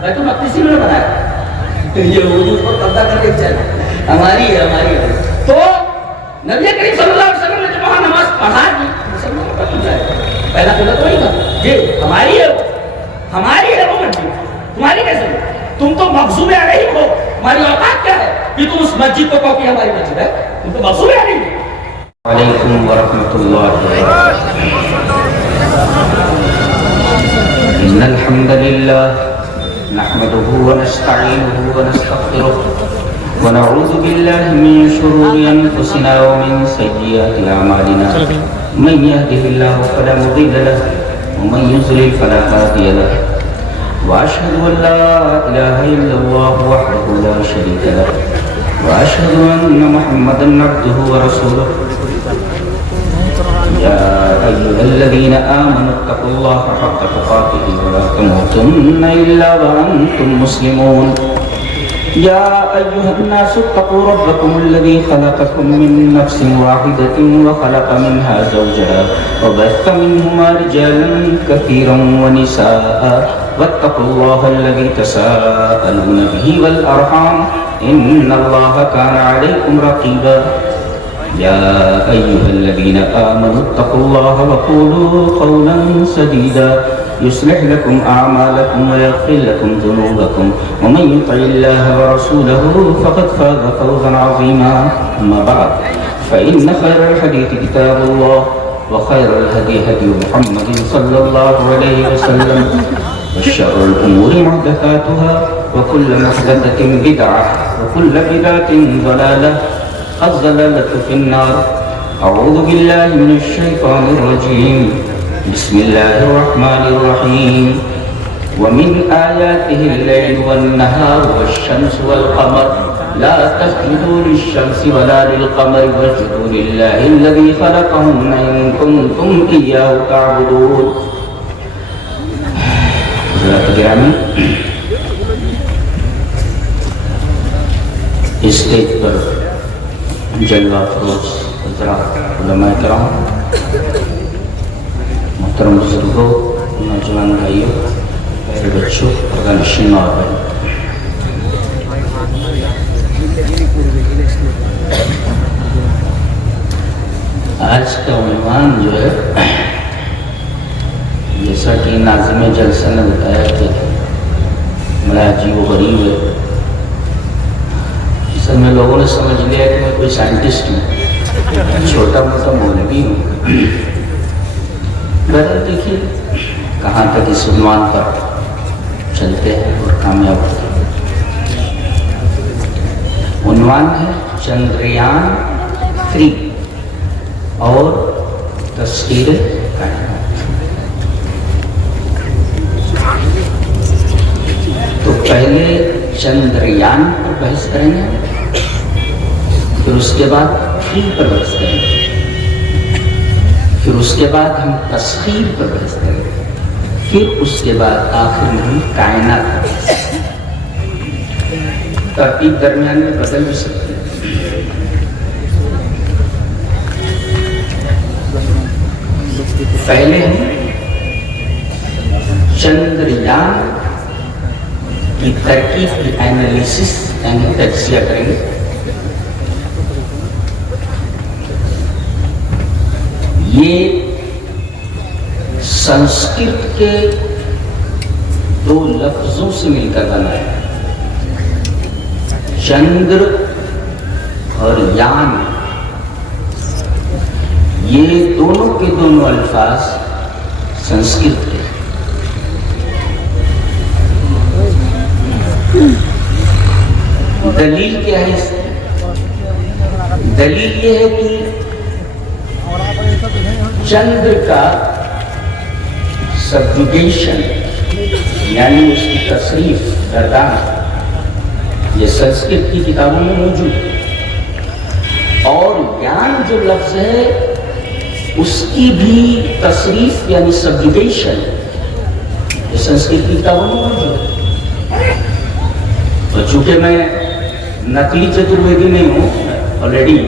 بیت المقدس میں بنایا یہ وجود پر قبضہ کر کے چلا ہماری ہے تو نبی کریم صلی اللہ علیہ وسلم نے جب وہاں نماز پڑھا دی مسلمانوں کا کبضہ ہے پہلا قبلہ تو وہی تھا یہ ہماری ہے وہ مسجد تمہاری کیسے تم تو مغصوب علیہ ہو ہماری اوقات کیا ہے کہ تم اس مسجد کو کہو کہ ہماری مسجد ہے تم تو مغصوب علیہ ہو علیکم ورحمۃ اللہ وبرکاتہ ان الحمد للہ نحمده ونستعینه ونستغفره ونعوذ بالله من شرور انفسنا ومن سیئات اعمالنا من يهده الله فلا مضل له ومن يضلل فلا هادي له واشهد ان لا اله الا الله وحده لا شريك له واشهد ان محمدا عبده ورسوله يا أيها الذين آمنوا اتقوا الله حق تقاته ولا تموتن إلا وأنتم مسلمون يا أيها الناس اتقوا ربكم الذي خلقكم من نفس واحدة وخلق منها زوجها وبث منهما رجالا كثيرا ونساء واتقوا الله الذي تساءلون به والأرحام إن الله كان عليكم رقيبا يا أيها الذين آمنوا اتقوا الله وقولوا قولا سديدا يصلح لكم أعمالكم ويغفر لكم ذنوبكم ومن يطع الله ورسوله فقد فاز فوزا عظيما أما بعد فإن خير الحديث كتاب الله وخير الهدي هدي محمد صلى الله عليه وسلم وشر الأمور محدثاتها وكل محدثة بدعة وكل بدعة ضلالة الضلالة في النار أعوذ بالله من الشيطان الرجيم بسم الله الرحمن الرحيم ومن آياته الليل والنهار والشمس والقمر لا تسجدوا للشمس ولا للقمر واسجدوا لله الذي خلقهن إن كنتم إياه تعبدون حضرات گرامی اسٹیج پر جلوہ فروز حضرات علماء کرام محترم بزرگوں نوجوان بھائیوں پیارے بچوں پردہ اور بھائی آج کا عنوان جو ہے جیسا کہ ناظم جلسہ نے بتایا کہ بڑا عجیب و غریب ہے میں لوگوں نے سمجھ لیا کہ میں کوئی سائنٹسٹ ہوں چھوٹا موٹا مولوی ہوں بہرحال دیکھیے کہاں تک اس عنوان پر چلتے ہیں اور کامیاب ہوتے ہیں عنوان ہے چندریان 3 اور تسخیر کائنات تو پہلے چندریان پر بحث کریں گے پھر اس کے بعد 3 پر بحث کریں گے پھر اس کے بعد ہم تسخیر پر بحث کریں گے پھر اس کے بعد آخر میں ہم کائنات پر بحث کریں گے ترتیب درمیان میں بدل بھی سکتے ہیں پہلے ہم چندریان کی ترکیب کی اینالیسس یعنی تجزیہ کریں گے یہ سنسکرت کے 2 لفظوں سے مل کر بنا ہے چندر اور یان یہ دونوں کے دونوں الفاظ سنسکرت کے دلیل کیا ہے اس کی؟ دلیل یہ ہے کہ چندر کا سبجوگیشن یعنی اس کی تصریف گردان یہ سنسکرت کی کتابوں میں موجود ہے اور یان جو لفظ ہے اس کی بھی تصریف یعنی سبجوگیشن یہ سنسکرت کی کتابوں میں موجود ہے تو چونکہ میں نقلی چترویدی نہیں ہوں آلریڈی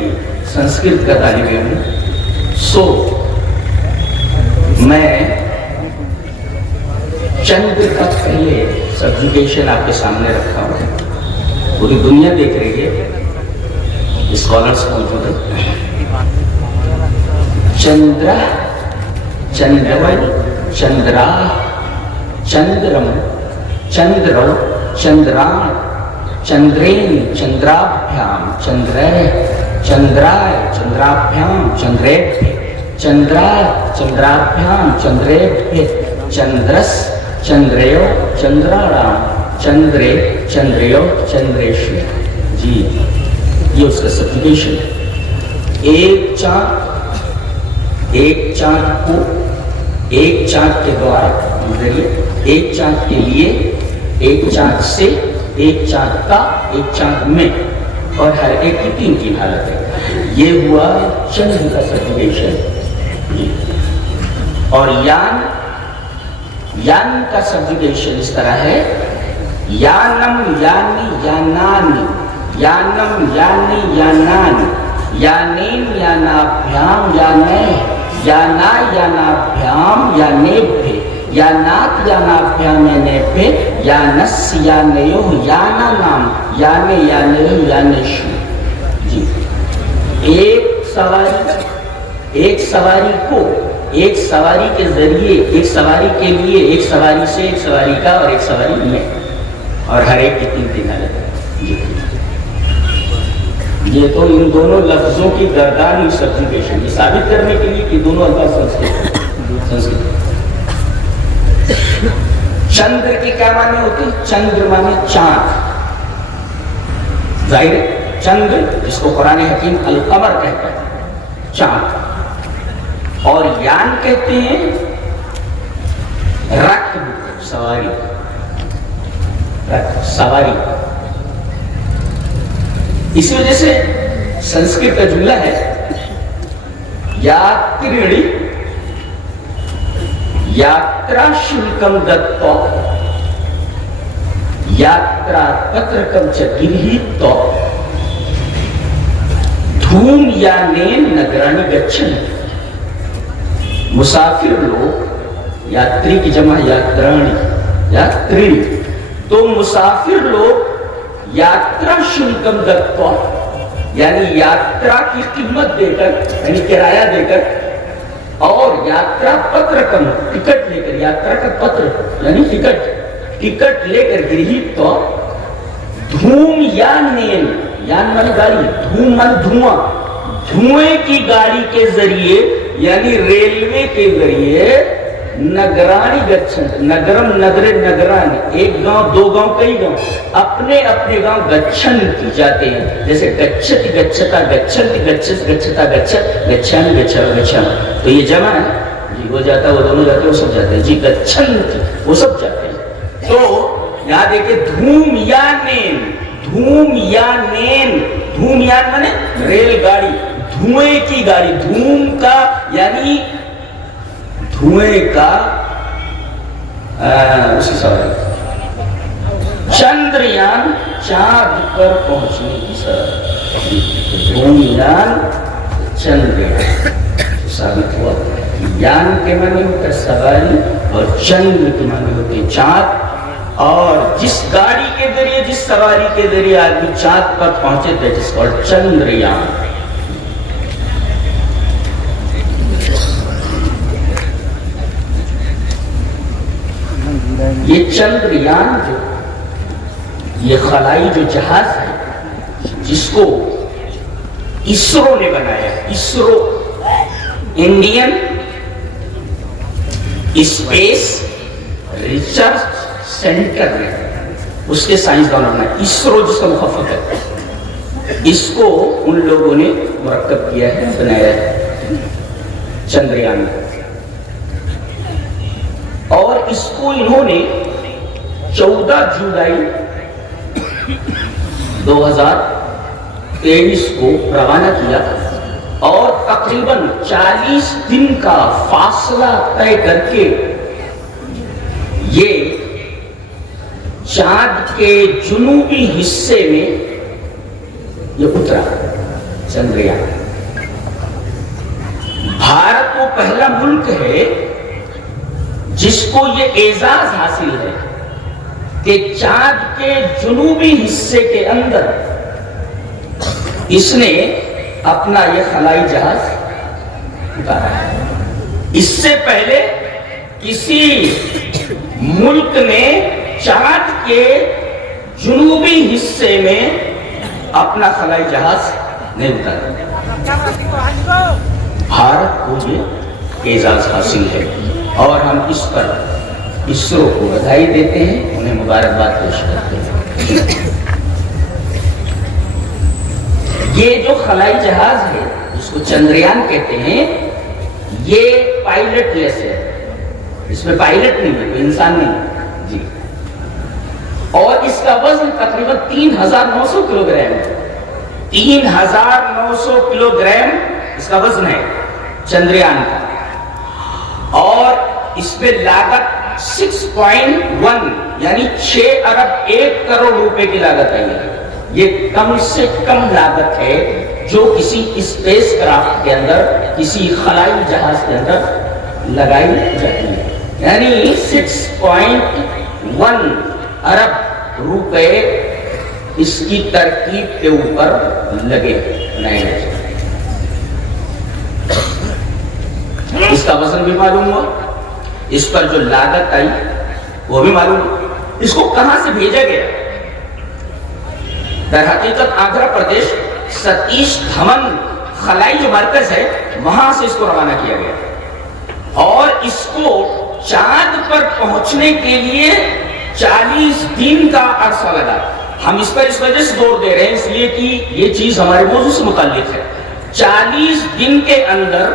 سنسکرت کا طالب علم ہوں سو میں چندر کا پہلے سبجوکیشن آپ کے سامنے رکھا ہوا ہے، پوری دنیا دیکھ رہی ہے، اسکالرس موجود ہیں. چندرا، چندرم، چندرا، چندرم، چندرو، چندران، چندرین، چندرابھیام، چندرے، چندرائے، چندرابھیام، چندریبھیہ، چندرا، چندرابھیام، چندریبھیہ، چندرس، چندریو، چندراڑام، چندرے، چندریو، چندریشو. جی یہ اس کا سبجوکیشن ہے. ایک چاند کو ایک چاند کے دوارا ذریعے، ایک چاند کے لیے، ایک چاند سے، ایک چاند کا، ایک چاند میں، اور ہر ایک کی تین تین حالت ہے. یہ ہوا چند کا سبجوکیشن. اور یان کا سبجوکیشن اس طرح ہے: یانم، یانی، یانانی، یانم، یانی، یانانی، یانین، یانابھیام، یانے، یانا، یانابھیام، یانیبھے، یانات، یانابھیام، یانیبھے، یانس، یانیو، یانانام، یانے، یانیو، یانیشو. جی ایک سواری کو، ایک سواری کے ذریعے، ایک سواری کے لیے، ایک سواری سے، ایک سواری کا، اور ایک سواری میں، اور ہر ایک کی تین تین حالت ہے. یہ تو ان دونوں لفظوں کی گردانی سبجوکیشن، یہ ثابت کرنے کے لیے کہ دونوں الفاظ سنسکرت. چندر کی کیا معنی ہوتی؟ چندر معنی چاند. ظاہر ہے چندر جس کو قرآن حکیم القمر کہتا ہے، چاند. اور یان کہتے ہیں رکب، سواری، سواری. اسی وجہ سے سنسکرت کا جملہ ہے یاتریڑی یاترا شلکم دتّو یاترا پترکم چ گرہیتّو دھوم یانین نگرانی گچھن. مسافر لوگ، یاتری کی جمع یاترانی، یاتری، تو مسافر لوگ یاترا شلکم دتّو یعنی یاترا کی قیمت دے کر، یعنی کرایہ دے کر، اور یاترا پترکم ٹکٹ لے کر، یاترا کا پتر یعنی ٹکٹ لے کر گرہیتّو دھوم یانین، یان من گاڑی، دھوم من دھواں، دھوئیں کی گاڑی کے ذریعے یعنی ریلوے کے ذریعے نگرانی گچھن، نگرم نگر نگرانی، ایک گاؤں دو گاؤں کئی گاؤں، اپنے اپنے گاؤں گچھن کی جاتے ہیں. جیسے گچھتی گچھتا گچھنتی گچھت گچھتا گچھت گچھن گچھا گچھن، تو یہ جمع ہے جی. وہ جاتا ہے، وہ دونوں جاتے ہیں، وہ سب جاتے ہیں جی. گچھنتی وہ سب جاتے ہیں. تو یہاں دیکھیں دھوم یانین، دھوم یانین، دھوم یان مانے ریل گاڑی، دھوئیں کی گاڑی، دھوم کا یعنی دھوئیں کا اسی سوال. چندریان چاند پر پہنچنے کی سرحد، دھوم یان چندریان ثابت ہوا. یان کے معنی ہوتا ہے سواری، اور چندر کے معنی ہوتے ہیں چاند. اور جس گاڑی کے ذریعے، جس سواری کے ذریعے آدمی چاند پر پہنچے تھے، جس کو چندریان. یہ چندریان جو، یہ خلائی جو جہاز ہے جس کو اسرو نے بنایا، ISRO Indian space research centre نے، اس کے سائنسدانوں نے اسرو جس کا مخفف ہے، اس کو ان لوگوں نے مرکب کیا ہے، بنایا ہے چندریان. اور اس کو انہوں نے 14 جولائی 2023 کو روانہ کیا، اور تقریباً 40 دن کا فاصلہ طے کر کے یہ چاند کے جنوبی حصے میں یہ اترا چندریان. بھارت وہ پہلا ملک ہے جس کو یہ اعزاز حاصل ہے کہ چاند کے جنوبی حصے کے اندر اس نے اپنا یہ خلائی جہاز اتارا ہے۔ اس سے پہلے کسی ملک نے چاند کے جنوبی حصے میں اپنا خلائی جہاز نہیں اتارا۔ بھارت کو یہ اعزاز حاصل ہے اور ہم اس پر اسرو کو بدھائی دیتے ہیں، انہیں مبارکباد پیش کرتے ہیں۔ یہ جو خلائی جہاز ہے جس کو چندریان کہتے ہیں، یہ پائلٹ لیس ہے، اس میں پائلٹ نہیں ہے، کوئی انسان نہیں ہے جی، اور اس کا وزن تقریباً 3900 کلو گرام ہے۔ 3900 کلو گرام اس کا وزن ہے چندریان کا، اور اس پہ لاگت 6.1 یعنی 6 ارب 1 کروڑ روپے کی لاگت آئی ہے۔ یہ کم سے کم لاگت ہے جو کسی اسپیس کرافٹ کے اندر، کسی خلائی جہاز کے اندر لگائی جاتی ہے، یعنی 6.1 ارب روپے اس کی ترکیب کے اوپر لگے نہیں۔ اس کا وزن بھی معلوم ہوا، اس پر جو لاگت آئی وہ بھی معلوم ہوا۔ اس کو کہاں سے بھیجا گیا؟ در حقیقت آندھرا پردیش ستیش دھون خلائی جو مرکز ہے وہاں سے اس کو روانہ کیا گیا، اور اس کو چاند پر پہنچنے کے لیے 40 دن کا عرصہ لگا۔ ہم اس پر اس وجہ سے زور دے رہے ہیں اس لیے کہ یہ چیز ہمارے موضوع سے متعلق ہے۔ 40 دن کے اندر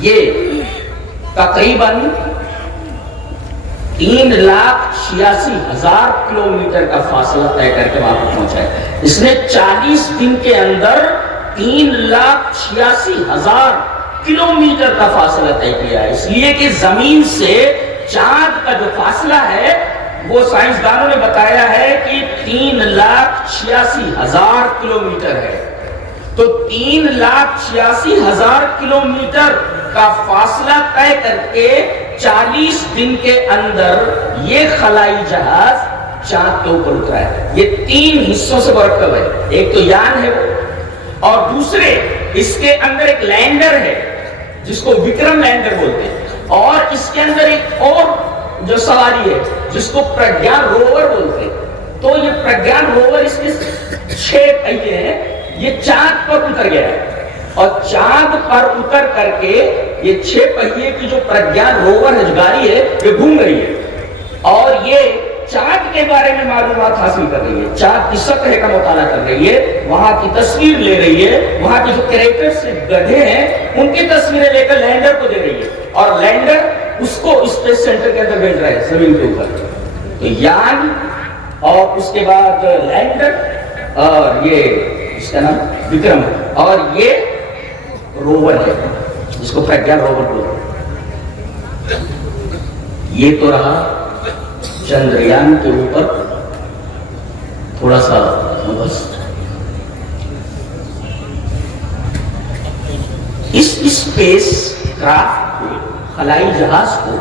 یہ تقریباً 3,86,000 کلومیٹر کا فاصلہ طے کر کے وہاں پر پہنچا ہے۔ اس نے 40 دن کے اندر 3,86,000 کلومیٹر کا فاصلہ طے کیا ہے، اس لیے کہ زمین سے چاند کا جو فاصلہ ہے وہ سائنسدانوں نے بتایا ہے کہ 3,86,000 کلومیٹر ہے۔ تو 3,86,000 کلومیٹر کا فاصلہ طے کر کے 40 دن کے اندر یہ خلائی جہاز چاند کے اوپر اترا ہے۔ یہ 3 حصوں سے مرکب ہے، ایک تو یان ہے اور دوسرے اس کے اندر ایک لینڈر ہے جس کو وکرم لینڈر بولتے ہیں، اور اس کے اندر ایک اور جو سواری ہے جس کو پرگیان روور بولتے ہیں۔ تو یہ پرگیان روور اس کے 6 پہیے ہیں، یہ چاند پر اتر گیا ہے، اور چاند پر اتر کر کے یہ 6 پہیے کی جو پرگیان روور ہے، جو گاڑی ہے، یہ گھوم رہی ہے اور یہ چاند کے بارے میں معلومات حاصل کر رہی ہے، چاند کی سطح کا مطالعہ کر رہی ہے، وہاں کی تصویر لے رہی ہے، وہاں کے جو کریٹرز گدھے ہیں ان کی تصویریں لے کر لینڈر کو دے رہی ہے، اور لینڈر اس کو اسپیس سینٹر کے اندر بھیج رہا ہے زمین کے اوپر۔ تو یان اور اس کے بعد لینڈر اور یہ اس کا نام وکرم ہے، اور یہ روور ہے جس کو پرگیان روور بولتے ہیں۔ یہ تو رہا چندریان کے اوپر تھوڑا سا مبحث۔ اس اسپیس کرافٹ کو، خلائی جہاز کو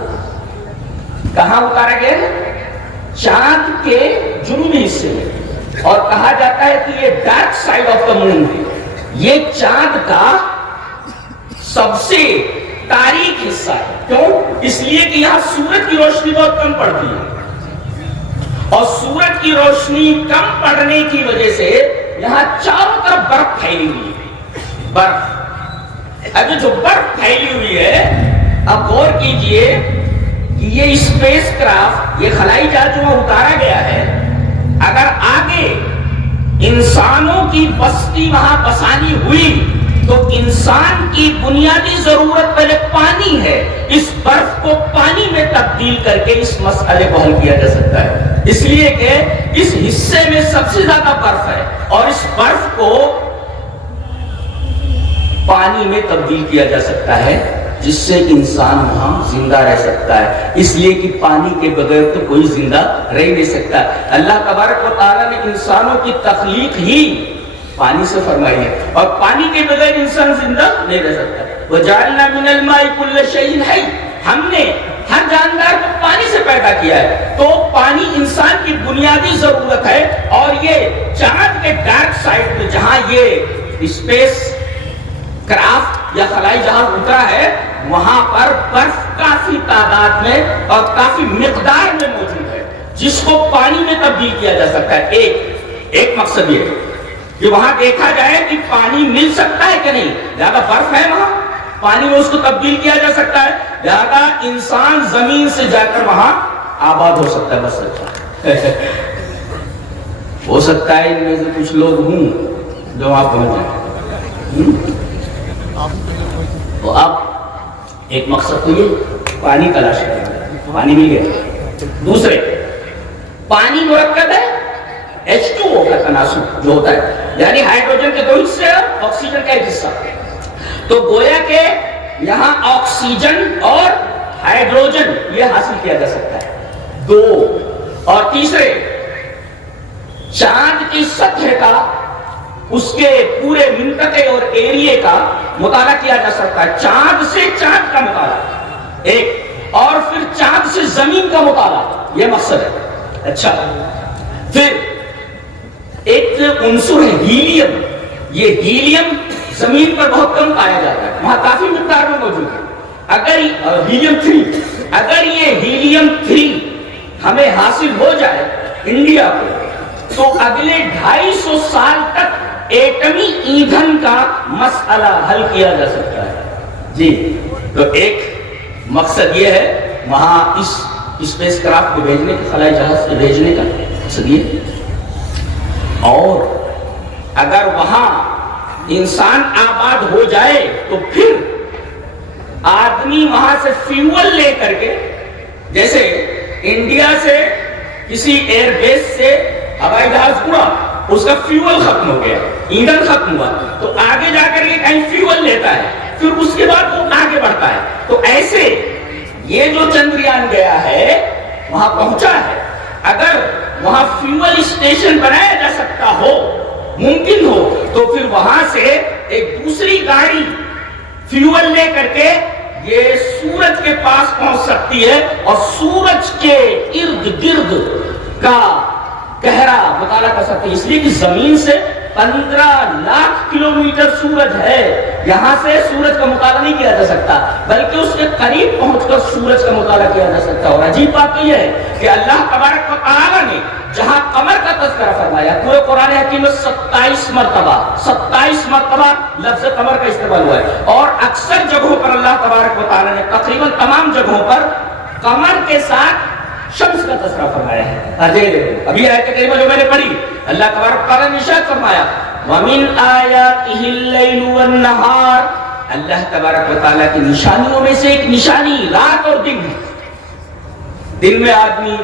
کہاں اتارا گیا ہے؟ چاند کے جنوبی حصے میں، اور کہا جاتا ہے کہ یہ ڈارک سائڈ آف دا مون ہے، یہ چاند کا سب سے تاریک حصہ ہے۔ کیوں؟ اس لیے کہ یہاں سورج کی روشنی بہت کم پڑتی ہے، اور سورج کی روشنی کم پڑنے کی وجہ سے یہاں چاروں طرف برف پھیلی ہوئی ہے، برف۔ ابھی جو برف پھیلی ہوئی ہے، اب غور کیجئے کہ یہ اسپیس کرافٹ، یہ خلائی جہاز جو اتارا گیا ہے، اگر آگے انسانوں کی بستی وہاں بسانی ہوئی تو انسان کی بنیادی ضرورت پہلے پانی ہے، اس برف کو پانی میں تبدیل کر کے اس مسئلے کو حل کیا جا سکتا ہے، اس لیے کہ اس حصے میں سب سے زیادہ برف ہے، اور اس برف کو پانی میں تبدیل کیا جا سکتا ہے جس سے انسان وہاں زندہ رہ سکتا ہے، اس لیے کہ پانی کے بغیر تو کوئی زندہ رہ نہیں سکتا۔ اللہ تبارک و تعالیٰ نے انسانوں کی تخلیق ہی پانی سے فرمائی ہے، اور پانی کے بغیر انسان زندہ نہیں رہ سکتا۔ وَجَعَلْنَا مِنَ الْمَاءِ كُلَّ شَيْءٍ حَيٍّ، ہم نے ہر جاندار کو پانی سے پیدا کیا ہے، تو پانی انسان کی بنیادی ضرورت ہے. اور یہ چاند کے ڈارک سائڈ پہ جہاں یہ اسپیس کرافٹ یا خلائی جہاز اترا ہے وہاں پر برف کافی تعداد میں اور کافی مقدار میں موجود ہے جس کو پانی میں تبدیل کیا جا سکتا ہے. ایک مقصد یہ ہے کہ وہاں دیکھا جائے کہ پانی مل سکتا ہے کہ نہیں. زیادہ برف ہے وہاں, پانی میں اس کو تبدیل کیا جا سکتا ہے, زیادہ انسان زمین سے جا کر وہاں آباد ہو سکتا ہے. بس اچھا ہو سکتا ہے ان میں سے کچھ لوگ ہوں جو وہاں پہنچ جائیں. تو اب ایک مقصد تو یہ پانی تلاش کرنا, پانی مل گیا. دوسرے, پانی مرکب ہے H2O کا تناسب جو ہوتا ہے, یعنی ہائیڈروجن کے 2 حصے اور آکسیجن کا 1 حصہ. تو گویا کہ یہاں آکسیجن اور ہائیڈروجن یہ حاصل کیا جا سکتا ہے. 2 اور تیسرے, چاند کی سطح کا, اس کے پورے منطقے اور ایریے کا مطالعہ کیا جا سکتا ہے. چاند سے چاند کا مطالعہ ایک, اور پھر چاند سے زمین کا مطالعہ, یہ مقصد ہے. اچھا, پھر ایک عنصر ہے ہیلیم. یہ ہیلیم زمین پر بہت کم پایا جاتا ہے, وہاں کافی مقدار میں موجود ہے. اگر ہیلیم 3, اگر یہ ہیلیم 3 ہمیں حاصل ہو جائے انڈیا کو, تو اگلے 250 سال تک ایٹمی ایندھن کا مسئلہ حل کیا جا سکتا ہے. جی, تو ایک مقصد یہ ہے وہاں اس اسپیس کرافٹ کو بھیجنے کا, خلائی جہاز کو بھیجنے کا مقصد یہ. اور اگر وہاں انسان آباد ہو جائے تو پھر آدمی وہاں سے فیول لے کر کے, جیسے انڈیا سے کسی ایئر بیس سے ہوائی جہاز اڑا, اس کا فیول ختم ہو گیا, ایندھن ختم ہوا, تو آگے جا کر یہ کہیں فیول لیتا ہے, پھر اس کے بعد وہ آگے بڑھتا ہے. تو ایسے یہ جو چندریان گیا ہے وہاں پہنچا ہے, اگر وہاں فیول اسٹیشن بنایا جا سکتا ہو, ممکن ہو, تو پھر وہاں سے ایک دوسری گاڑی فیول لے کر کے یہ سورج کے پاس پہنچ سکتی ہے اور سورج کے ارد گرد کا گہرا مطالعہ کر سکتی ہے. اس لیے کہ زمین سے 15 لاکھ کلومیٹر سورج ہے, یہاں سے سورج کا مطالعہ نہیں کیا جا سکتا, بلکہ اس کے قریب پہنچ کر سورج کا مطالعہ کیا جا سکتا. اور عجیب بات تو یہ ہے کہ اللہ تبارک و تعالی نے جہاں قمر کا تذکرہ فرمایا, پورے قرآن حکیم میں 27 مرتبہ لفظ قمر کا استعمال ہوا ہے, اور اکثر جگہوں پر اللہ تبارک و تعالی نے تقریباً تمام جگہوں پر قمر کے ساتھ شمس کا تذکرہ فرمایا ہے. ابھی آیت کریمہ جو میں نے پڑھی, اللہ تبارک و تعالی نے ارشاد فرمایا وَمِنْ آيَاتِهِ اللَّيْلُ وَالنَّهَارُ, اللہ تبارک و تعالی کی نشانیوں میں سے ایک نشانی رات اور دن ہے. دن میں آدمی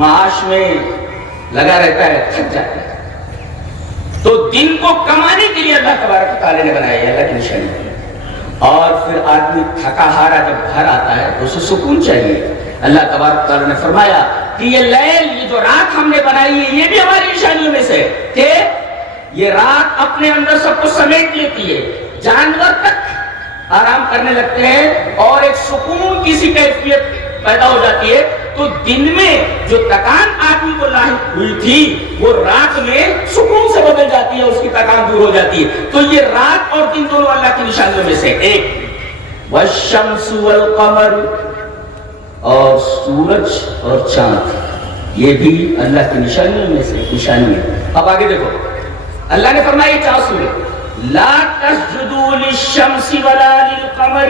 معاش میں لگا رہتا ہے, تھک جاتا ہے, تو دن کو کمانے کے لیے اللہ تبارک و تعالی نے بنایا ہے, اللہ کی نشانی. اور پھر آدمی تھکا ہارا جب گھر آتا ہے تو اسے سکون چاہیے. اللہ تبارک و تعالی نے فرمایا کہ یہ لیل, یہ جو رات ہم نے بنائی ہے, یہ بھی ہماری نشانیوں میں سے کہ یہ رات اپنے اندر سب کو سمیٹ لیتی ہے, جانور تک آرام کرنے لگتے ہیں اور ایک سکون کی سی کیفیت پیدا ہو جاتی ہے. تو دن میں جو تکان آدمی کو لاحق ہوئی تھی وہ رات میں سکون سے بدل جاتی ہے, اس کی تکان دور ہو جاتی ہے. تو یہ رات اور دن دونوں اللہ کی نشانیوں میں سے ایک. والشمس والقمر, اور سورج اور چاند یہ بھی اللہ کی نشانیوں میں سے نشانی ہے. اب آگے دیکھو, اللہ نے فرمایا 4 سورۃ لا تسجدوا للشمس ولا للقمر,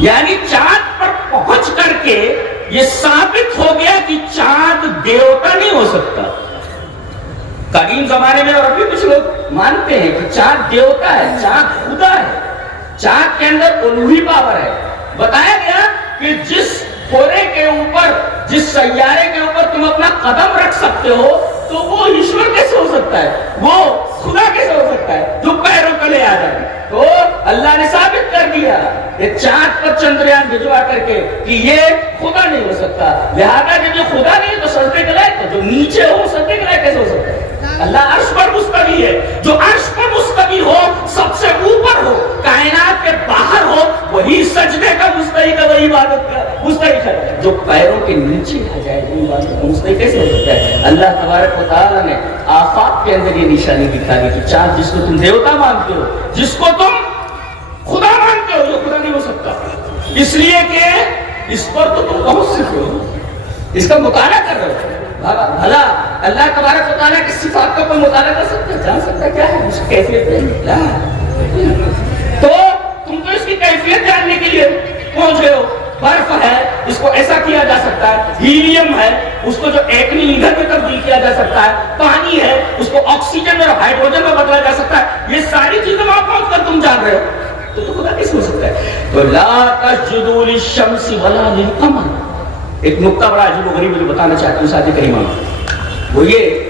یعنی چاند پر پہنچ کر کے یہ ثابت ہو گیا کہ چاند دیوتا نہیں ہو سکتا. قدیم زمانے میں اور ابھی کچھ لوگ مانتے ہیں کہ چاند دیوتا ہے, چاند خدا ہے, چاند کے اندر الوہی پاور ہے. بتایا گیا کہ جس کورے کے اوپر, جس سیارے کے اوپر تم اپنا قدم رکھ سکتے ہو, تو وہ ایشور کیسے ہو سکتا ہے, وہ خدا کیسے ہو سکتا ہے جو پیروں تلے آ جائے. تو اللہ نے ثابت کر دیا کہ چاند پر چندریان بھجوا کر کے کہ یہ خدا نہیں ہو سکتا. لہذا جب یہ خدا نہیں ہے تو سجدے کے لائق, جو نیچے ہو سجدے کے لائق کیسے ہو سکتا ہے. اللہ عرش پر مستوی ہے. جو عرش پر مستوی ہو, سب سے اوپر ہو, کائنات کے باہر ہو, وہی سجدے کا مستحق ہے, وہی عبادت کا مستحق ہے. جو پیروں کے نیچے آ جائے وہ عبادت کا مستحق کیسے ہو سکتا ہے؟ اللہ تبارک و تعالیٰ نے آفاق کے اندر یہ نشانی دکھا دی کہ چاند جس کو تم دیوتا مانتے ہو, جس کو تم خدا مانتے ہو, یہ خدا نہیں ہو سکتا, اس لیے کہ اس پر تو تم پہنچ سکتے ہو, اس کا مطالعہ کر رہے ہو. بھلا اللہ تبارک و تعالیٰ کی صفات کا کوئی مطالعہ کر سکتا ہے, جان سکتا ہے کیا ہے اس کی کیفیت ہے؟ تو تم تو اس کی کیفیت جاننے کے لیے پہنچ گئے ہو. برف ہے, اس کو ایسا کیا جا سکتا ہے. ہیلیم ہے, اس کو جو ایٹمی ایندھن میں تبدیل کیا جا سکتا ہے. پانی ہے, اس کو آکسیجن اور ہائیڈروجن میں بدلا جا سکتا ہے. یہ ساری چیزیں وہاں پہنچ کر تم جان رہے ہو, تو خدا کیسے ہو سکتا ہے؟ تو لا تسجدوا للشمس ولا للقمر. ایک نقطہ بڑا عجیب و غریب جو بتانا چاہتا ہوں ساتھی کریمہ, وہ یہ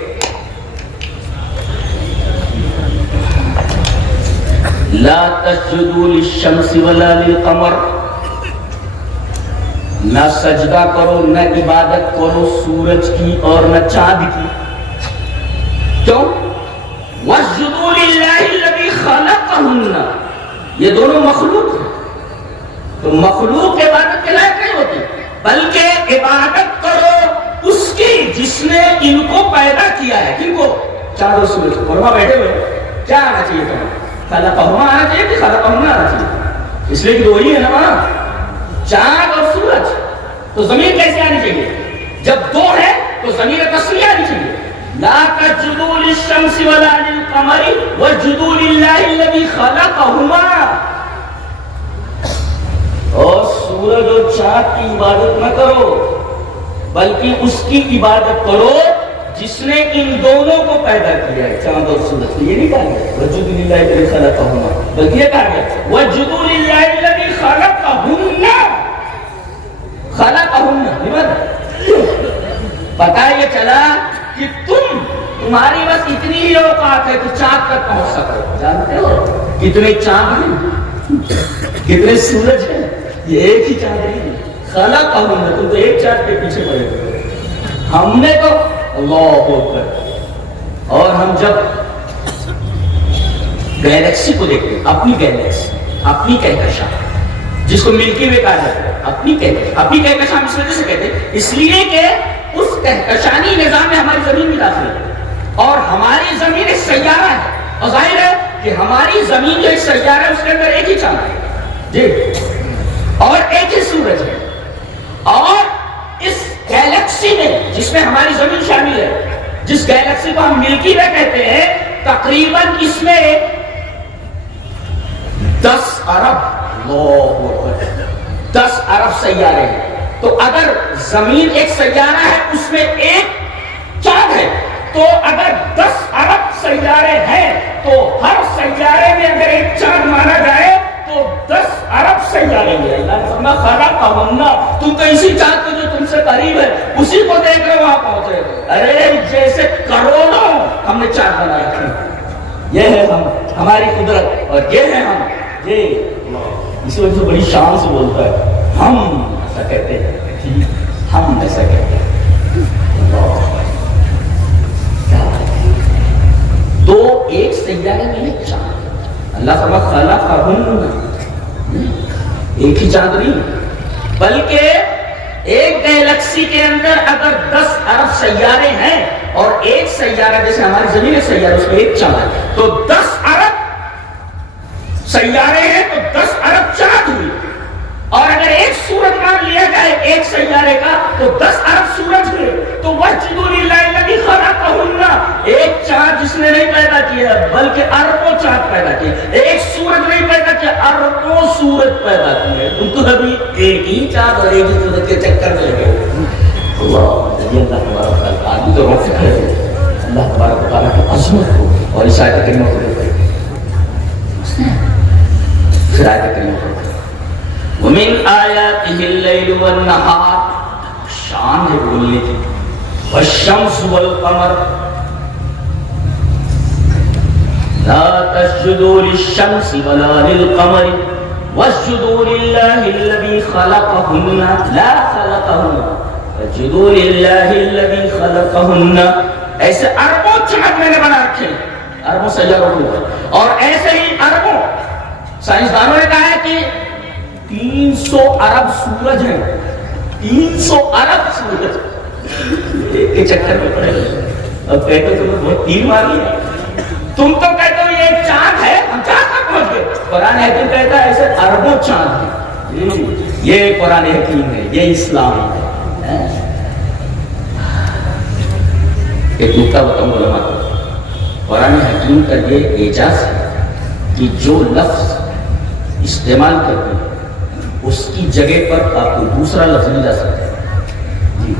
لا تسجدوا للشمس ولا للقمر, نہ سجدہ کرو نہ عبادت کرو سورج کی اور نہ چاند کی. کیوں؟ واسجدوا للہ الذی خلقہن, یہ دونوں مخلوق ہیں, تو مخلوق عبادت کے لائق نہیں ہوتی, بلکہ عبادت کرو اس کی جس نے ان کو پیدا کیا ہے. کن کو؟ چاند اور سورج کو. اور وہاں بیٹھے ہوئے کیا آنا چاہیے تمہیں؟ خلقہما آنا چاہیے کہ خلقہن آنا چاہیے؟ اس لیے کہ دو ہی ہے نا وہاں, چاند اور سورج. تو زمین کیسے آنی چاہیے؟ جب دو ہے تو زمین تسمیہ آنی چاہیے. لا تسجدوا للشمس ولا للقمر واسجدوا للہ الذی خلقہما. اور سورج اور چاند کی عبادت نہ کرو, بلکہ اس کی عبادت کرو جس نے ان دونوں کو پیدا کیا ہے, چاند اور سورج. یہ نہیں کہا گیا واسجدوا للہ الذی خلقہما, بلکہ یہ کہا گیا واسجدوا للہ الذی خلقہن. خلقہن پتہ یہ چلا کہ تمہاری بس اتنی ہی اوقات ہے کہ چاند تک پہنچ سکو. جانتے ہو کتنے چاند ہیں, کتنے سورج ہیں؟ یہ ایک ہی چاند نہیں. خلقہن, تم تو ایک چاند کے پیچھے پڑے ہوئے, ہم نے تو اللہ اکبر. اور ہم جب گیلیکسی کو دیکھتے ہیں, اپنی گیلیکسی, اپنی کہکشاں, جس کو ملکی وے کہا جاتا ہے, اپنی کہکشاں اس وجہ سے کہتے ہیں اس لیے کہ اس کہکشانی نظام میں ہماری زمین بھی داخل ہے, اور ہماری زمین ایک سیارہ ہے, اور ظاہر ہے کہ ہماری زمین جو ایک سیارہ ہے اس کے اندر ایک ہی چاند ہے جی, اور ایک ہی سورج ہے. اور اس گیلیکسی میں جس میں ہماری زمین شامل ہے, جس گیلیکسی کو ہم ملکی وے کہتے ہیں, تقریباً اس میں 10 ارب سیارے ہیں. تو اگر زمین ایک سیارہ ہے, اس میں ایک چاند ہے, تو اگر 10 ارب سیارے ہیں تو ہر سیارے میں اگر ایک چاند مانا جائے تو 10 ارب سیارے ہیں. اللہ نے فرمایا خلقہن, تم تو اسی چاند کو جو تم سے قریب ہے اسی کو دیکھ رہے وہاں پہنچے. ارے جیسے کروڑوں ہم نے چاند بنائے تھے. یہ ہے ہماری قدرت, اور یہ ہے ہم. یہ اسی وجہ سے بڑی شان سے بولتا ہے, ہم ایسا کہتے ہیں, ہم ایسا کہتے ہیں. تو ایک سیارے میں ایک چاند, اللہ تعالیٰ خلقہن, ایک ہی چاند نہیں, بلکہ ایک گیلیکسی کے اندر اگر 10 ارب سیارے ہیں اور ایک سیارہ جیسے ہماری زمین ایک سیارہ, اس میں ایک چاند ہے, تو 10 ارب سیارے ہیں تو 10 ارب چاند ہوئی. اور اگر ایک سورج مان لیا جائے ایک سیارے کا تو 10 ارب سورج ہوئے. تو واسجدوا للہ الذی خلقہن, ایک چاند جس نے نہیں پیدا کیا بلکہ اربوں چاند پیدا کیے, ایک سورج نہیں پیدا کیا, اربوں سورج پیدا کیے. تم تو ابھی ایک ہی چاند اور ایک ہی سورج کے چکر میں لگے. اللہ تبارک تعالیٰ آدمی تو روک سکتے ہیں اللہ تبارک تعالیٰ کی عظمت کو اور اس آیت کریمہ کو دیکھتے ہیں. پھر آیت کریمہ کو وَمِنْ آيَاتِهِ اللَّيْلُ وَالنَّهَارُ, شان ہے بولنے کی, وَالشَّمْسُ وَالْقَمَرُ لَا تَسْجُدُوا لِلشَّمْسِ وَلَا لِلْقَمَرِ وَاسْجُدُوا لِلَّهِ الَّذِي خَلَقَهُنَّ لَا خَلَقَهُنَّ وَاسْجُدُوا لِلَّهِ الَّذِي خَلَقَهُنَّ. ایسے اربوں چاند میں نے بنا رکھے ہیں، اربوں سیاروں کے اوپر، اور ایسے ہی اربوں، سائنسدانوں نے کہا ہے کہ 300 ارب سورج ہیں، 300 ارب سورج ایک چکر میں پڑے گئے. اب کہتے ہو تم نے بہت تیر ماری ہے، تم تو کہتے ہو یہ ایک چاند ہے، ہم چاند تک پہنچ گئے. قرآن حکیم کہتا ہے ایسے اربوں چاند ہیں. یہ قرآن حکیم ہے، یہ اسلام ہے. ایک نکتہ بتاؤں علماء کو، قرآن حکیم کا یہ اعجاز ہے کہ جو لفظ استعمال کرتے ہیں اس کی جگہ پر آپ کو دوسرا لفظ نہیں لا سکتے،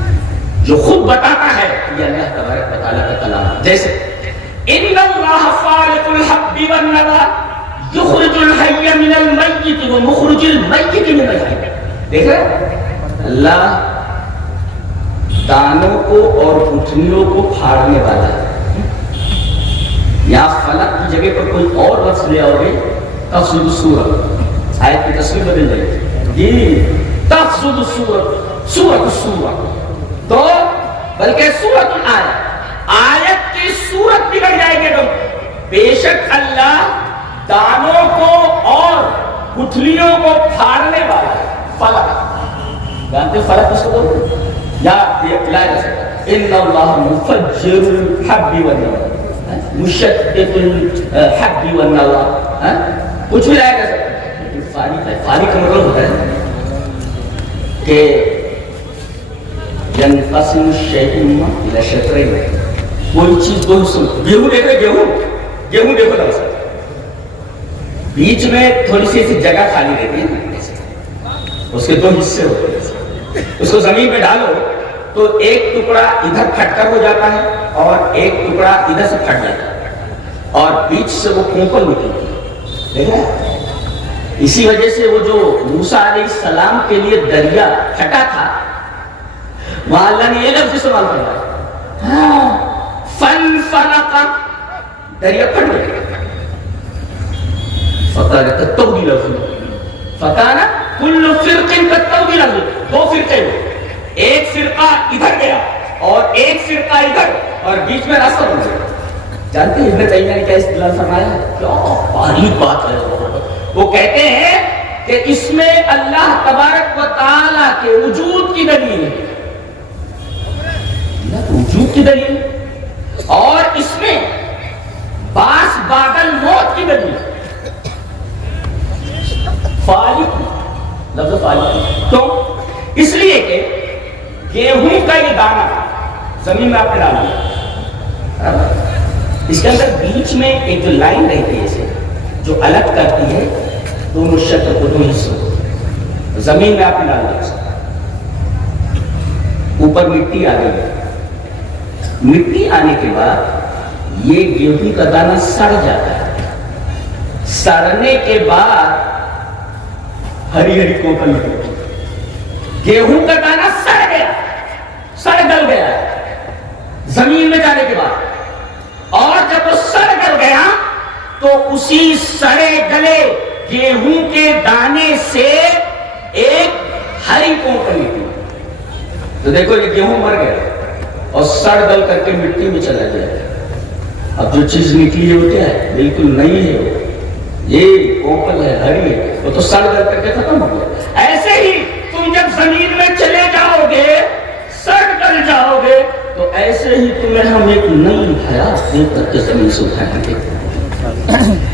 جو خود بتاتا ہے یہ اللہ تبارک و تعالیٰ کا کلام ہے. جیسے ان اللہ خالق الحب والنوى یخرج الحی من المیت ومخرج المیت من الحی. دیکھ رہے اللہ دانوں کو اور گٹھلیوں کو پھاڑنے والا ہے. یا فلک کی جگہ پر کوئی اور لفظ لے آؤ گے تفسد السورۃ، آیت کی تصویر بدل جائے گی، تفسد السورۃ، سورۃ السورۃ، تو بلکہ سورۃ الآیت، آیت کی صورت بگڑ جائے گی. تو بے شک اللہ دانوں کو اور گٹھلیوں کو پھاڑنے والا ہے. فلک جانتے فلک کس کو بولتے ہیں؟ یا لا جا سکتا ان اللہ مفجر الحب والنوى، مشدد الحب والنوى، کچھ بھی لایا جا سکتا ہے. فارغ کا مطلب ہوتا ہے کہ ينقسم الشيء الى شطرين. کوئی چیز دو حصوں، گیہوں دیکھ رہے، گیہوں دیکھو ذرا سا، بیچ میں تھوڑی سی ایسی جگہ خالی رہتی ہے نا، اس کے دو حصے ہوتے ہیں. اس کو زمین میں ڈالو تو ایک ٹکڑا ادھر پھٹ کر ہو جاتا ہے اور ایک ٹکڑا ادھر سے پھٹ جاتا ہے اور بیچ سے وہ کونکل نکلتی ہے. دیکھ رہے؟ اسی وجہ سے وہ جو موسیٰ علیہ السلام کے لیے دریا پھٹا تھا، وہاں اللہ نے یہ لفظ استعمال کیا، فن فنقا، دریا پھٹ گیا. فقال کالطود العظیم، فکان کل فرق کالطود العظیم. دو فرقے ہوئے، ایک فرقہ ادھر گیا اور ایک فرقہ ادھر، اور بیچ میں راستہ بن گیا. جانتے ہیں ابن تیمیہ نے کیا استدلال فرمایا ہے؟ کیا باریک بات ہے. وہ کہتے ہیں کہ اس میں اللہ تبارک و تعالیٰ کے وجود کی دلیل ہے، وجود کی دلیل، اور اس میں باس بادل موت کی دلیل. فالق لفظ فالق تو اس لیے کہ گیہوں کا یہ دانہ زمین میں آپ نے ڈالا، اس کے اندر بیچ میں ایک جو لائن رہتی ہے اسے جو الگ کرتی ہے دونوں شکل کو، دو حصوں زمین میں آپ نے ڈالا، اوپر مٹی آ گئی. مٹی آنے کے بعد یہ گیہوں کا دانہ سڑ جاتا ہے. سڑنے کے بعد ہری ہری کوپل نکلتی. گیہوں کا دانہ سڑ گیا، سڑ گل گیا زمین میں جانے کے بعد، اور جب وہ سڑ گل گیا تو اسی سڑے گلے گیہوں کے دانے سے ایک ہری کوپل نکلی. تو دیکھو یہ گیہوں مر گیا اور سڑ گل کر کے مٹی میں چلا گیا. اب جو چیز نکلی ہے وہ کیا ہے؟ بالکل نئی ہے، یہ کوپل ہے، ہری ہے، وہ تو سڑ گل کر کے ختم ہو گیا. ایسے ہی تم جب زمین میں چلے جاؤ گے، سڑ کر جاؤ گے، تو ایسے ہی تمہیں ہم ایک نئی حیات دے کر کے زمین سے اٹھائیں گے.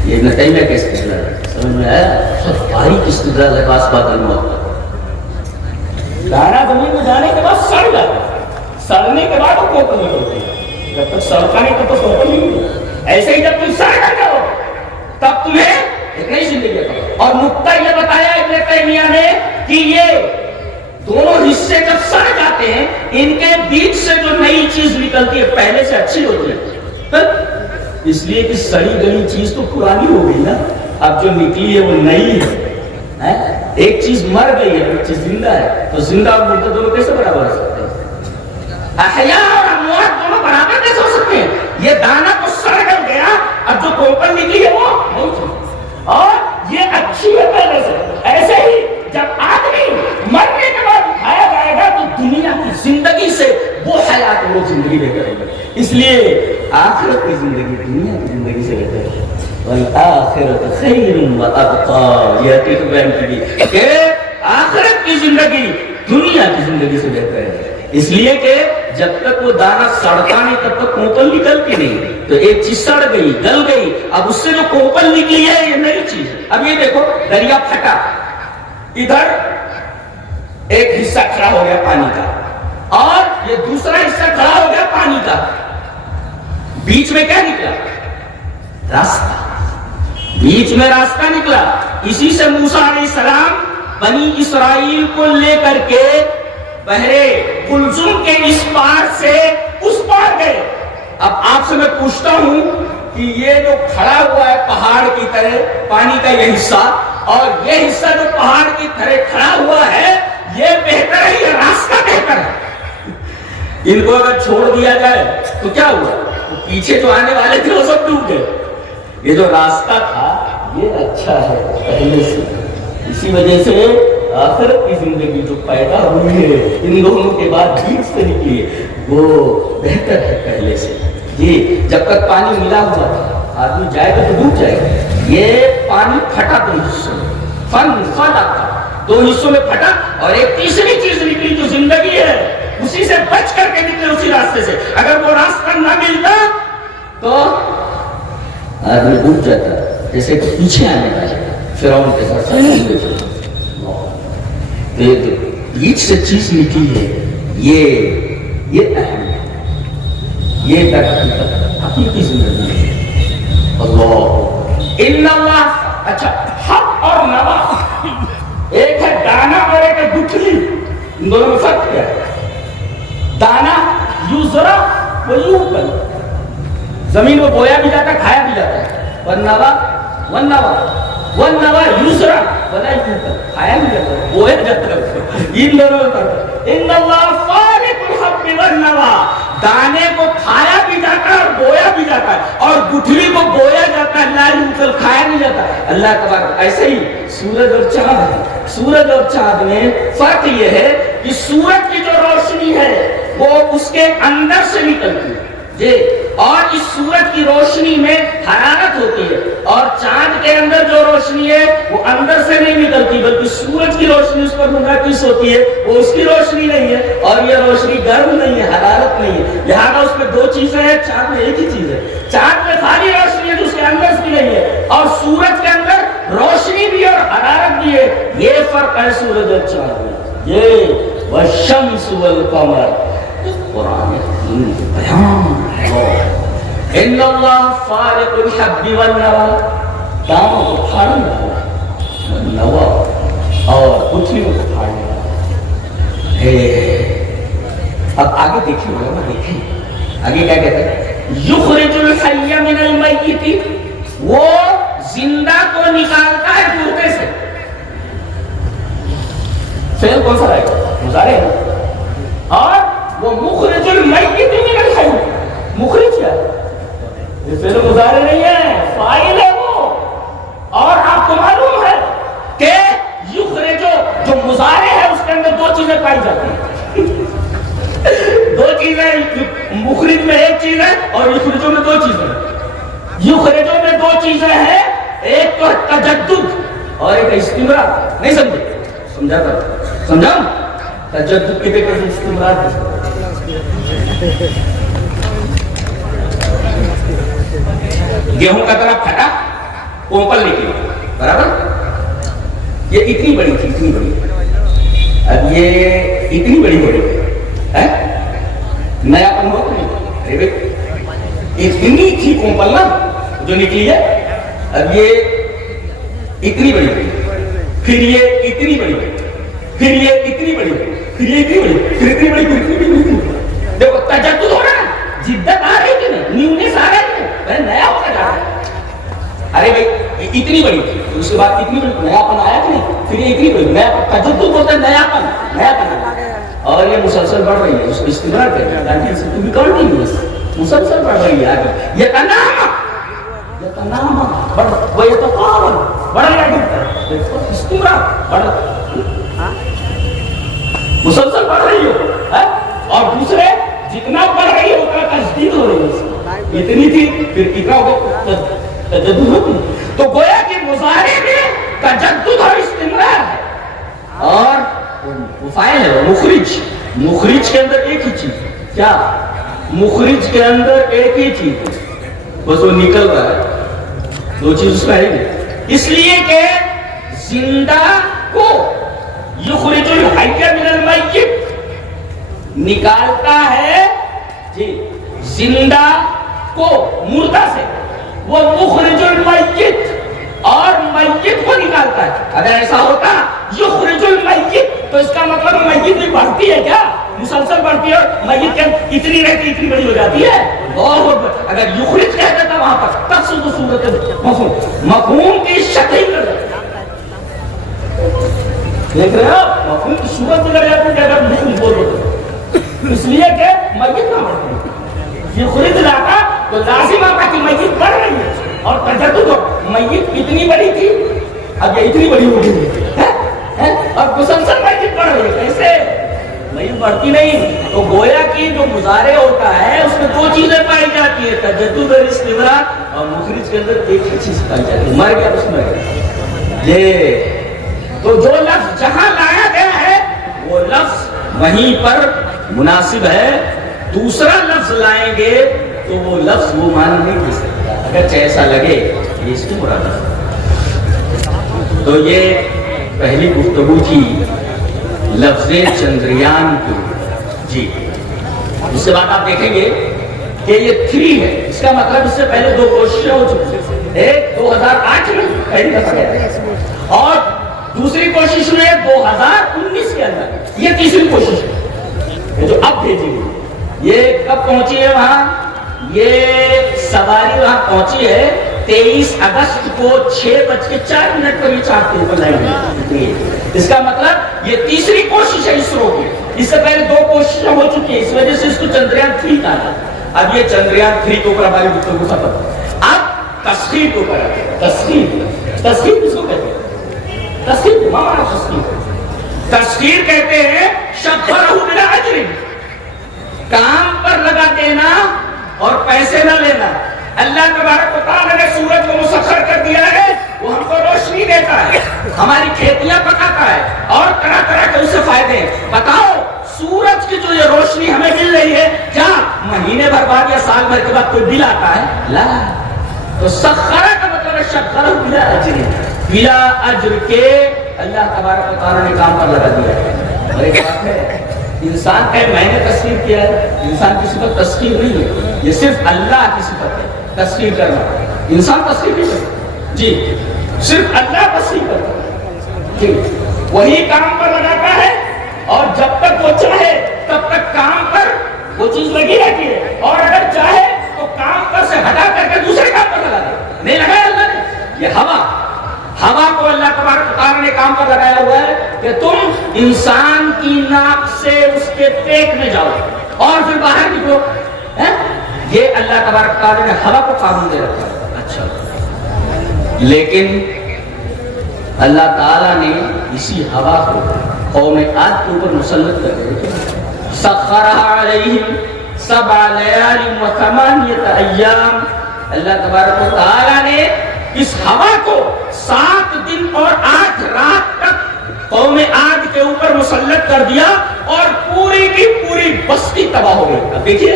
یہ ابن تیمیہ کا استدلال ہے. سمجھ میں آیا؟ سب باریک استدلال ہے. باس بادل موت، دانا زمین میں جانے کے بعد سڑ جاتا ہے، سڑنے کے بعد وہ کوپل نکلتی ہے. جب تک سڑتا نہیں تب تک کوپل نہیں نکلتی. ایسے ہی جب تم سڑ کر جاؤ تب تمہیں ایک نئی زندگی ہے. اور نقطہ یہ بتایا ابن تیمیہ نے کہ یہ دونوں حصے جب سڑ جاتے ہیں ان کے بیچ سے جو نئی چیز نکلتی ہے پہلے سے اچھی ہوتی ہے. اس لیے کہ سڑی گلی چیز تو پرانی ہو گئی نا، اب جو نکلی ہے وہ نئی ہے. ایک چیز مر گئی ہے، ایک چیز زندہ ہے، تو زندہ اور مردہ دونوں کیسے برابر ہو سکتے ہیں؟ احیاء اور اموات دونوں برابر کیسے ہو سکتے ہیں؟ یہ دانہ تو سڑ کر گیا، اب جو کوپل نکلی ہے وہ نہیں تھی اور یہ اچھی ہے پہلے سے. ایسے ہی جب آدمی مرنے کے بعد اٹھایا جائے گا تو دنیا کی زندگی سے وہ حیات وہ زندگی بہتر ہے. اس لیے آخرت کی زندگی دنیا کی زندگی سے بہتر ہے. والآخرت خیر وابقی. یہ حقیقت بیان کی گئی کہ آخرت کی زندگی دنیا کی زندگی سے بہتر ہے. اس لیے کہ جب تک وہ دانا سڑتا نہیں تب تک کوپل نکلتی نہیں. تو ایک چیز سڑ گئی, گل گئی, اب اس سے جو کوپل نکلی ہے یہ نئی چیز ہے. اب یہ دیکھو دریا پھٹا, ادھر ایک حصہ کھڑا ہو گیا پانی کا اور یہ دوسرا حصہ کھڑا ہو گیا پانی کا. بیچ میں کیا نکلا؟ راستہ. بیچ میں راستہ نکلا. اسی سے موسیٰ علیہ السلام بنی اسرائیل کو لے کر کے بحر قلزم کے اس پار سے اس پار گئے. اب آپ سے میں پوچھتا ہوں کہ یہ جو کھڑا ہوا ہے پہاڑ کی طرح پانی کا یہ حصہ اور یہ حصہ جو پہاڑ کی طرح کھڑا ہوا ہے یہ بہتر ہے یا راستہ بہتر ہے؟ ان کو اگر چھوڑ دیا جائے تو کیا ہوا؟ پیچھے جو آنے والے تھے وہ سب ڈوب گئے. یہ جو راستہ تھا یہ اچھا ہے پہلے سے. اسی وجہ سے آخرت کی زندگی جو پیدا ہوئی ہے ان دونوں کے بعد بیچ سے نکلی ہے وہ بہتر ہے پہلے سے. جی جب تک پانی ملا ہوا تھا آدمی جائے گا تو ڈوب جائے گا. یہ پانی پھٹا دو حصوں میں, فن تھا دو حصوں میں پھٹا اور ایک تیسری چیز نکلی جو زندگی ہے اسی سے بچ کر کے نکلے اسی راستے سے. اگر وہ راستہ نہ ملتا تو آدمی ڈوب جاتا جیسے کہ پیچھے آنے والے فرعون کے ساتھ. بیچ سے چیز نکلی ہے یہ اہم ہے. یہ حقیقی زندگی ہے. اللہ ان اللہ. اچھا حق اور نوا ایک ہے دانا اور ایک ہے گٹھلی. ان دونوں میں فرق کیا ہے؟ دانا یوزرا وہ یوں کر زمین میں بویا بھی جاتا ہے کھایا بھی جاتا ہے. والنوا یوزرا بنا یوں کر کھایا بھی جاتا ہے بویا جاتا ہے. ان دونوں میں فرق ہے. ان اللہ فارق الحب والنوا. دانے کو کھایا بھی جاتا ہے اور بویا بھی جاتا ہے اور گٹھلی کو بویا جاتا ہے لا یوزر کھایا نہیں جاتا. اللہ تبارک. ایسے ہی سورج اور چاند ہے. سورج اور چاند میں فرق یہ ہے کہ سورج کی جو روشنی ہے وہ اس کے اندر سے نکلتی ہے جی, اور اس سورج کی روشنی میں حرارت ہوتی ہے اور چاند کے اندر جو روشنی ہے وہ اندر سے نہیں نکلتی بلکہ سورج کی روشنی اس پر منعکس ہوتی ہے. وہ اس کی روشنی نہیں ہے اور یہ روشنی گرم نہیں ہے, حرارت نہیں ہے. لہٰذا اس میں دو چیزیں ہیں, چاند میں ایک ہی چیز ہے. چاند میں خالی روشنی ہے جو اس کے اندر سے نہیں ہے اور سورج کے اندر روشنی بھی اور حرارت بھی ہے. یہ فرق ہے سورج اور چاند میں. یہ والشمس والقمر قرآن بیان ہے. ان اللہ فارق الحب والنوا. دانوں کو پھاڑنے والا, نوا اور گٹھلیوں کو پھاڑنے والا ہے. اب آگے دیکھیے علماء دیکھیں آگے کیا کہتے ہیں. یخرج الحی من المیت. وہ زندہ کو نکالتا ہے مردے سے. فعل کون سا رہے گا؟ مضارع ہے. اور وہ مخرج المیت من الحی. مخرج کیا ہے؟ یہ فعل مضارع نہیں ہے, فاعل ہے وہ. اور آپ کو معلوم ہے کہ یخرج جو مضارع ہے اس کے اندر دو چیزیں پائی جاتی ہیں. دو چیزیں, مخرج میں ایک چیز ہے اور یخرجوں میں دو چیزیں. یخرجوں میں دو چیزیں ہیں, ایک تو تجدد اور ایک استمرار. نہیں سمجھے؟ سمجھا تھا سمجھا. تجدد کی دیکھیں استمرار. گیہوں کا طرح پھٹا کوپل نکلی برابر. یہ اتنی بڑی تھی اتنی بڑی. اب یہ اتنی بڑی ہو رہی ہے نیا پن ہو نہیں. اتنی تھی کوپل نا جو نکلی ہے. اب یہ اتنی بڑی ہوئی, پھر یہ اتنی بڑی ہوئی, پھر یہ اتنی بڑی ہوئی, پھر یہ اتنی بڑی, پھر اتنی بڑی, پھر اتنی بڑی. دیکھو تجدد ہو رہا ہے, جدت آ رہی کہ نہیں, نیونیس آ رہی ہے, نیا ہوتا جا رہا ہے. ارے بھائی اتنی بڑی تھی اس کے بعد اتنی بڑی, نیا پن آیا کہ نہیں, پھر یہ اتنی بڑی, نیا تجدد بولتے ہیں نیا پن, نیا پن. اور یہ مسلسل بڑھ رہی ہے, اس کو استمرار کرتے ہیں, مسلسل بڑھ رہی ہے. آگے یہ تنامہ وہ یہ تفاول بڑھ رہا ہے, استمرار بڑھ مسلسل بڑھ رہی ہو. اور دوسرے جتنا بڑھ اتنی تھی پھر کتنا ہوگا تجدد ہوگی. تو گویا کہ مظاہرے میں تجدد اور استمرار ہے. اور وہ فائل ہے مخرج. مخرج کے اندر ایک ہی چیز ہے. کیا مخرج کے اندر ایک ہی چیز ہے, بس وہ نکل رہا ہے. دو چیز اس میں ہے نہیں. اس لیے کہ زندہ کو یخرج الحی من المیت, نکالتا ہے جی زندہ کو مردہ سے, وہ مخرج المیت, اور میت کو نکالتا ہے. اگر ایسا ہوتا یخرج المیت تو اس کا مطلب میت بھی بڑھتی ہے کیا, مسلسل بڑھتی ہے, اور میت اتنی رہتی اتنی بڑی ہو جاتی ہے. بہت اگر یخرج کہتا تھا وہاں پر تب سے تو صورت مفہوم کی شکل کر دیکھ رہے ہو, مفہوم کی صورت بگڑ جاتی ہے اگر نہیں بولو, اس لیے کہ میت نہ بڑھتی. یخرج لاتا تو لازم آتا کہ میت بڑھ رہی ہے, اور تجدد ہو میت اتنی بڑی تھی اب یہ اتنی بڑی ہو گئی ہے, اور مسلسل میت بڑھ رہی ہے. کیسے میت بڑھتی نہیں. تو گویا کہ جو مظاہرے ہوتا ہے اس میں دو چیزیں پائی جاتی ہے, تجدد اور استمرار, اور مخرج کے اندر ایک ہی چیز پائی جاتی ہے, مر گیا اس میں. یہ تو جو لفظ جہاں لایا گیا ہے وہ لفظ وہیں پر مناسب ہے. دوسرا لفظ لائیں گے تو وہ لفظ وہ مان نہیں دے سکتا, اگرچہ ایسا لگے یہ اس کی مراد ہے. تو یہ پہلی گفتگو تھی لفظ چندریان کی. جی اس کے بعد آپ دیکھیں گے کہ یہ 3 ہے. اس کا مطلب اس سے پہلے 2 کوششیں ہو چکی ہیں. ایک 2008 میں پہلی دفعہ گیا, اور دوسری کوشش میں 2019 کے اندر. یہ تیسری کوشش ہے جو اب بھیجی گئی. یہ کب پہنچی ہے وہاں, یہ سواری وہاں پہنچی ہے 23 اگست کو 6:04 پر یہ چارٹ پر لائیں. اس کا مطلب یہ تیسری کوشش ہے اسرو کی. اس سے پہلے 2 کوششیں ہو چکی ہیں, اس وجہ سے اس کو چندریان 3 کہا. اب یہ چندریان 3 کے اوپر ہماری گفتگو ختم. اب تسخیر کے اوپر ہے. تسخیر کس کو کہتے ہیں؟ تسخیر کہتے ہیں شبرہ بلا اجر, کام پر لگا دینا اور پیسے نہ لینا. اللہ تبارک و تعالیٰ نے سورج کو مسخر کر دیا ہے, وہ ہم کو روشنی دیتا ہے, ہماری کھیتیاں پکاتا ہے, اور طرح طرح کے اس سے فائدے ہیں. بتاؤ سورج کی جو یہ روشنی ہمیں مل رہی ہے, کیا مہینے بھر بعد یا سال بھر کے بعد کوئی بل آتا ہے؟ لا. تو سخرہ کا مطلب ہے شبرہ بلا اجر, بلا اجر کے اللہ تبارک و تعالیٰ نے کام پر لگا دیا ہے. اور ایک بات ہے, انسان کہ میں نے تسخیر کیا ہے, انسان کی صفت تسخیر نہیں ہے, یہ صرف اللہ کی صفت ہے تسخیر کرنا. انسان تسخیر نہیں کرتا, جی صرف اللہ تسخیر کرتا ہے. جی وہی کام پر لگاتا ہے, اور جب تک وہ چاہے تب تک کام پر وہ چیز لگی رہتی ہے, اور اگر چاہے تو کام پر سے ہٹا کر کے دوسرے کام پر لگا دے. نہیں لگایا اللہ نے. یہ ہوا کو اللہ تبارک و تعالیٰ نے کام پر لگایا ہوا ہے کہ تم انسان کی ناک سے اس کے پیٹ میں جاؤ اور پھر باہر نکلو. یہ اللہ تبارک و تعالیٰ نے ہوا کو قانون دے رکھا ہے. اچھا, لیکن اللہ تعالیٰ نے اسی ہوا کو قوم عاد کے اوپر مسلط کر دیا. سخرها علیہم 7 لیال و 8 ایام. اللہ تبارک و تعالیٰ نے اس ہوا کو 7 دن اور 8 رات تک قوم عاد کے اوپر مسلط کر دیا, اور پوری کی پوری بستی تباہ ہو گئی. اب دیکھیے,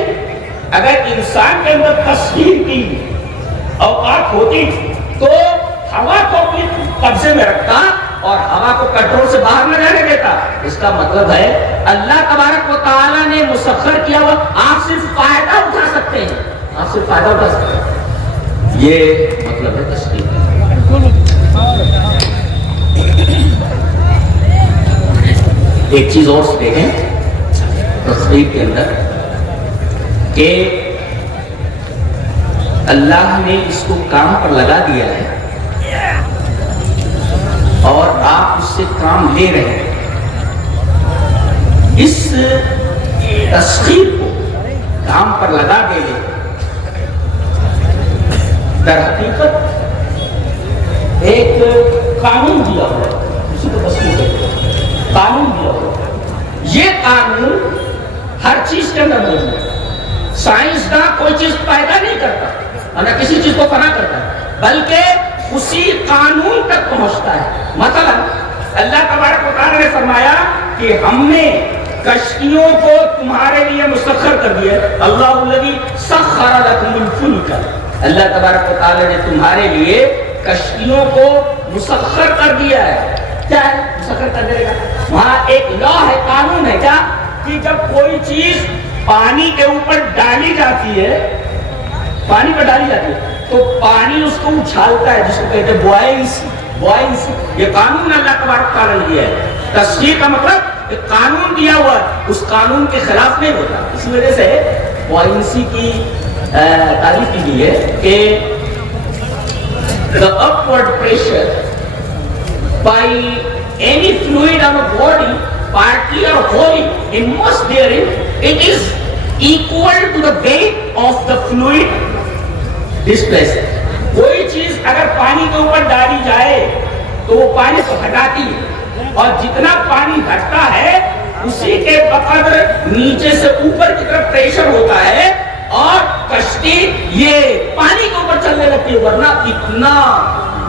اگر انسان کے اندر تسخیر کی اوقات ہوتی تو ہوا کو اپنے قبضے میں رکھتا اور ہوا کو کنٹرول سے باہر نہ رہنے دیتا. اس کا مطلب ہے اللہ تبارک و تعالیٰ نے مسخر کیا ہوا, آپ صرف فائدہ اٹھا سکتے ہیں, آپ صرف فائدہ اٹھا سکتے ہیں. یہ مطلب ہے تسخیر. ایک چیز اور دیکھیں تسخیر کے اندر کہ اللہ نے اس کو کام پر لگا دیا ہے اور آپ اس سے کام لے رہے ہیں. اس تسخیر کو کام پر لگا دینے در حقیقت ایک قانون دیا ہوا ہے, اسی کو تسخیر کہتے ہیں, قانون دیا ہوا ہے. یہ قانون ہر چیز کے اندر موجود ہے. سائنسداں کوئی چیز پیدا نہیں کرتا اور نہ کسی چیز کو فنا کرتا ہے، بلکہ اسی قانون تک پہنچتا ہے۔ مثلا اللہ تبارک و تعالیٰ نے فرمایا کہ ہم نے کشتیوں کو تمہارے لیے مسخر کر دیا، اللہ الذی سخر لکم الفلک، اللہ تبارک و تعالیٰ نے تمہارے لیے کشتیوں کو مسخر کر دیا ہے۔ کیا ہے مسخر کر دے گا؟ وہاں ایک لا ہے، قانون ہے، کیا کہ جب کوئی چیز پانی کے اوپر ڈالی جاتی ہے، پانی پر ڈالی جاتی ہے تو پانی اس کو اچھالتا ہے، جس کو کہتے ہیں بوائنسی۔ یہ قانون اللہ تبارک تعالیٰ نے دیا ہے۔ تصویر کا مطلب ایک قانون دیا ہوا ہے، اس قانون کے خلاف نہیں ہوتا۔ اس وجہ سے بوائنسی کی تعریف کی گئی ہے کہ the upward pressure by any fluid on a body, partly or wholly, immersed therein, it is equal to the weight of the fluid displaced. کوئی چیز اگر پانی کے اوپر ڈالی جائے تو وہ پانی کو ہٹاتی ہے، اور جتنا پانی ہٹتا ہے اسی کے بقدر نیچے سے اوپر کی طرف پریشر ہوتا ہے اور کشتی یہ پانی کے اوپر چلنے لگتی ہے۔ ورنہ اتنا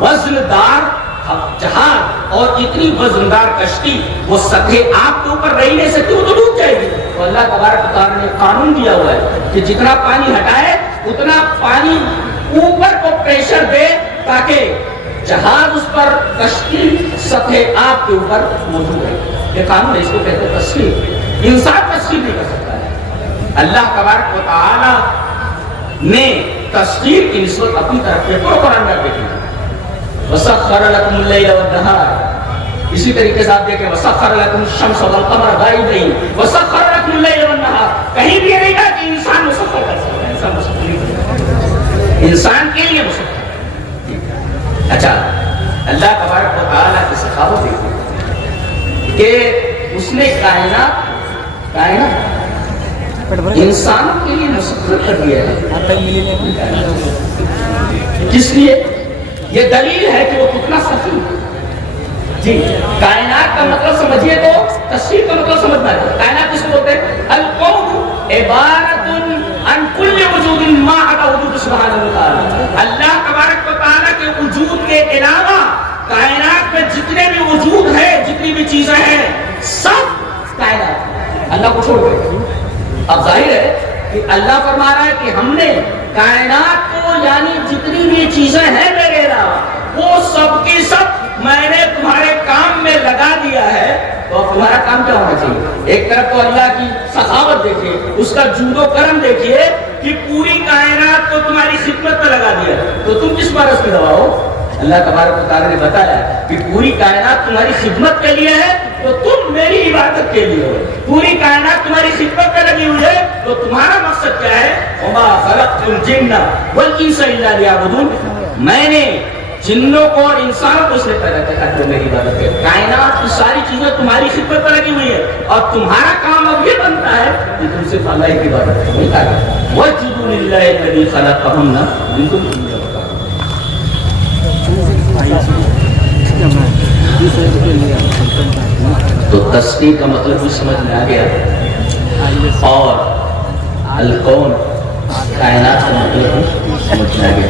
وزندار جہاز اور اتنی وزندار کشتی وہ سطح آب کے اوپر رہی نہیں سکتی، وہ تو ڈوب جائے گی۔ تو اللہ تبارک و تعالیٰ نے قانون دیا ہوا ہے کہ جتنا پانی ہٹائے اتنا پانی اوپر کو پریشر دے تاکہ جہاز اس پر، کشتی سطح آب کے اوپر موجود ہے۔ یہ قانون ہے، اس کو کہتے ہیں تصویر۔ انسان تصویر نہیں کر سکتا ہے، اللہ تبارک و تعالی نے تصویر کی نسبت اپنی طرف کے قرآن میں دیکھی۔ وَسَخَّرَ لَكُمُ اللَّيْلَ وَالنَّهَارَ، اسی طریقے سے آپ دیکھیں وَسَخَّرَ لَكُمُ الشَّمْسَ وَالْقَمَرَ دَائِبَيْنِ وَسَخَّرَ لَكُمُ اللَّيْلَ وَالنَّهَارَ۔ کہیں بھی یہ نہیں کہا کہ انسان مسخر کر سکتا ہے، انسان مسخر نہیں کر سکتا، انسان کے لیے مسخر۔ اچھا، اللہ تبارک و تعالیٰ کی سخاوت دیکھیں کہ اس نے کائنات انسان کے لیے مسخر کر دیا ہے۔ کس لیے؟ یہ دلیل ہے کہ وہ کتنا سخی ہے۔ جی، کائنات کا مطلب سمجھیے تو تصویر کا مطلب سمجھنا ہے۔ کائنات کس کو بولتے ہیں؟ الکون عبارت عن کل وجود ما عدا وجود سبحانہ وتعالی۔ اللہ تبارک و تعالیٰ کے وجود کے علاوہ کائنات میں جتنے بھی وجود ہے، جتنی بھی چیزیں ہیں، سب کائنات اللہ کو چھوڑ کے۔ اب ظاہر ہے کہ اللہ فرما رہا ہے کہ ہم نے کائنات کو، یعنی جتنی بھی چیزیں ہیں میرے علاوہ، وہ سب کی سب میں نے تمہارے کام میں لگا دیا ہے۔ تو اب تمہارا کام کیا ہونا چاہیے؟ ایک طرف تو اللہ کی سخاوت دیکھیے، اس کا جود و کرم دیکھیے کہ پوری کائنات کو تمہاری خدمت میں لگا دیا، تو تم کس مرض کی دوا ہو؟ اللہ تبارک و تعالیٰ نے بتایا کہ پوری کائنات تمہاری خدمت کے لیے ہے تو تم میری عبادت کے لیے ہو۔ پوری کائنات تمہاری خدمت میں لگی ہوئی ہے تو تمہارا مقصد کیا ہے؟ وما خلقت الجن والانس الا لیعبدون، میں نے جنوں کو اور انسانوں کو اس لیے پیدا کیا جو میری عبادت کرے۔ کائنات کی ساری چیزیں تمہاری خدمت میں لگی ہوئی ہے اور تمہارا کام اب یہ بنتا ہے کہ تم صرف اللہ کی عبادت کرو۔ وَاسْجُدُوا لِلَّهِ الَّذِي خَلَقَهُنَّ إِن كُنتُمْ إِيَّاهُ تو تصویر کا مطلب بھی سمجھ میں آ گیا، اور الکون کائنات کا مطلب بھی سمجھ میں آ گیا۔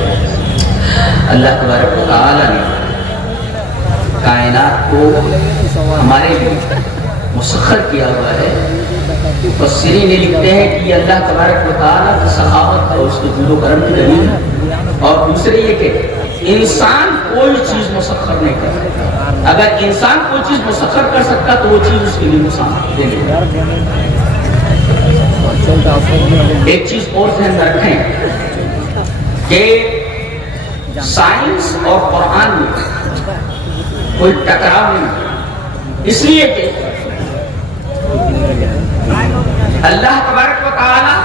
اللہ تبارک و تعالی نے کائنات کو ہمارے لیے مسخر کیا ہوا ہے۔ مفسرین نے لکھتے ہیں کہ یہ اللہ تبارک و تعالی کی سخاوت اور اس کے جود و کرم کی دلیل ہے۔ اور دوسرے یہ کہ انسان کوئی چیز مسخر نہیں کر سکتا۔ اگر انسان کوئی چیز مسخر کر سکتا تو وہ چیز اس کے لیے نقصان دے دے۔ ایک چیز اور ذہن میں رکھیں کہ سائنس اور قرآن میں کوئی ٹکراؤ نہیں، اس لیے کہ اللہ تبارک و تعالی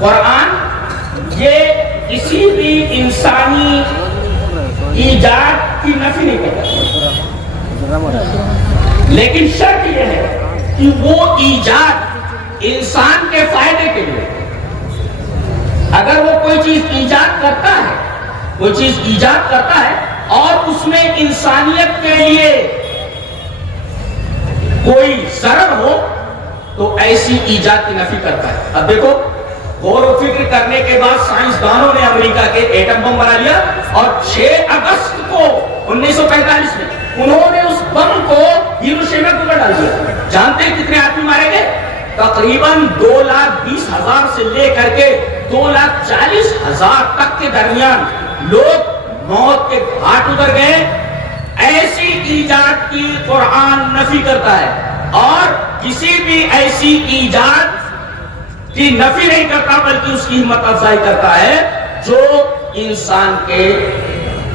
قرآن یہ کسی بھی انسانی ایجاد کی نفی نہیں کرتا، لیکن شرط یہ ہے کہ وہ ایجاد انسان کے فائدے کے لیے۔ اگر وہ کوئی چیز ایجاد کرتا ہے، کوئی چیز ایجاد کرتا ہے اور اس میں انسانیت کے لیے کوئی ضرر ہو تو ایسی ایجاد کی نفی کرتا ہے۔ اب دیکھو غور و فکر کرنے کے بعد سائنسدانوں نے امریکہ کے ایٹم بم بنا لیا اور 6 اگست کو 1945 میں انہوں نے اس بم کو ہیروشیما کے اوپر ڈال دیا. جانتے ہیں کتنے آدمی مارے گئے؟ تقریباً 2,20,000 سے لے کر کے 2,40,000 تک کے درمیان لوگ موت کے گھاٹ اتر گئے. ایسی ایجاد کی قرآن نفی کرتا ہے اور کسی بھی ایسی ایجاد کی نفی نہیں کرتا بلکہ اس کی ہمت افزائی کرتا ہے جو انسان کے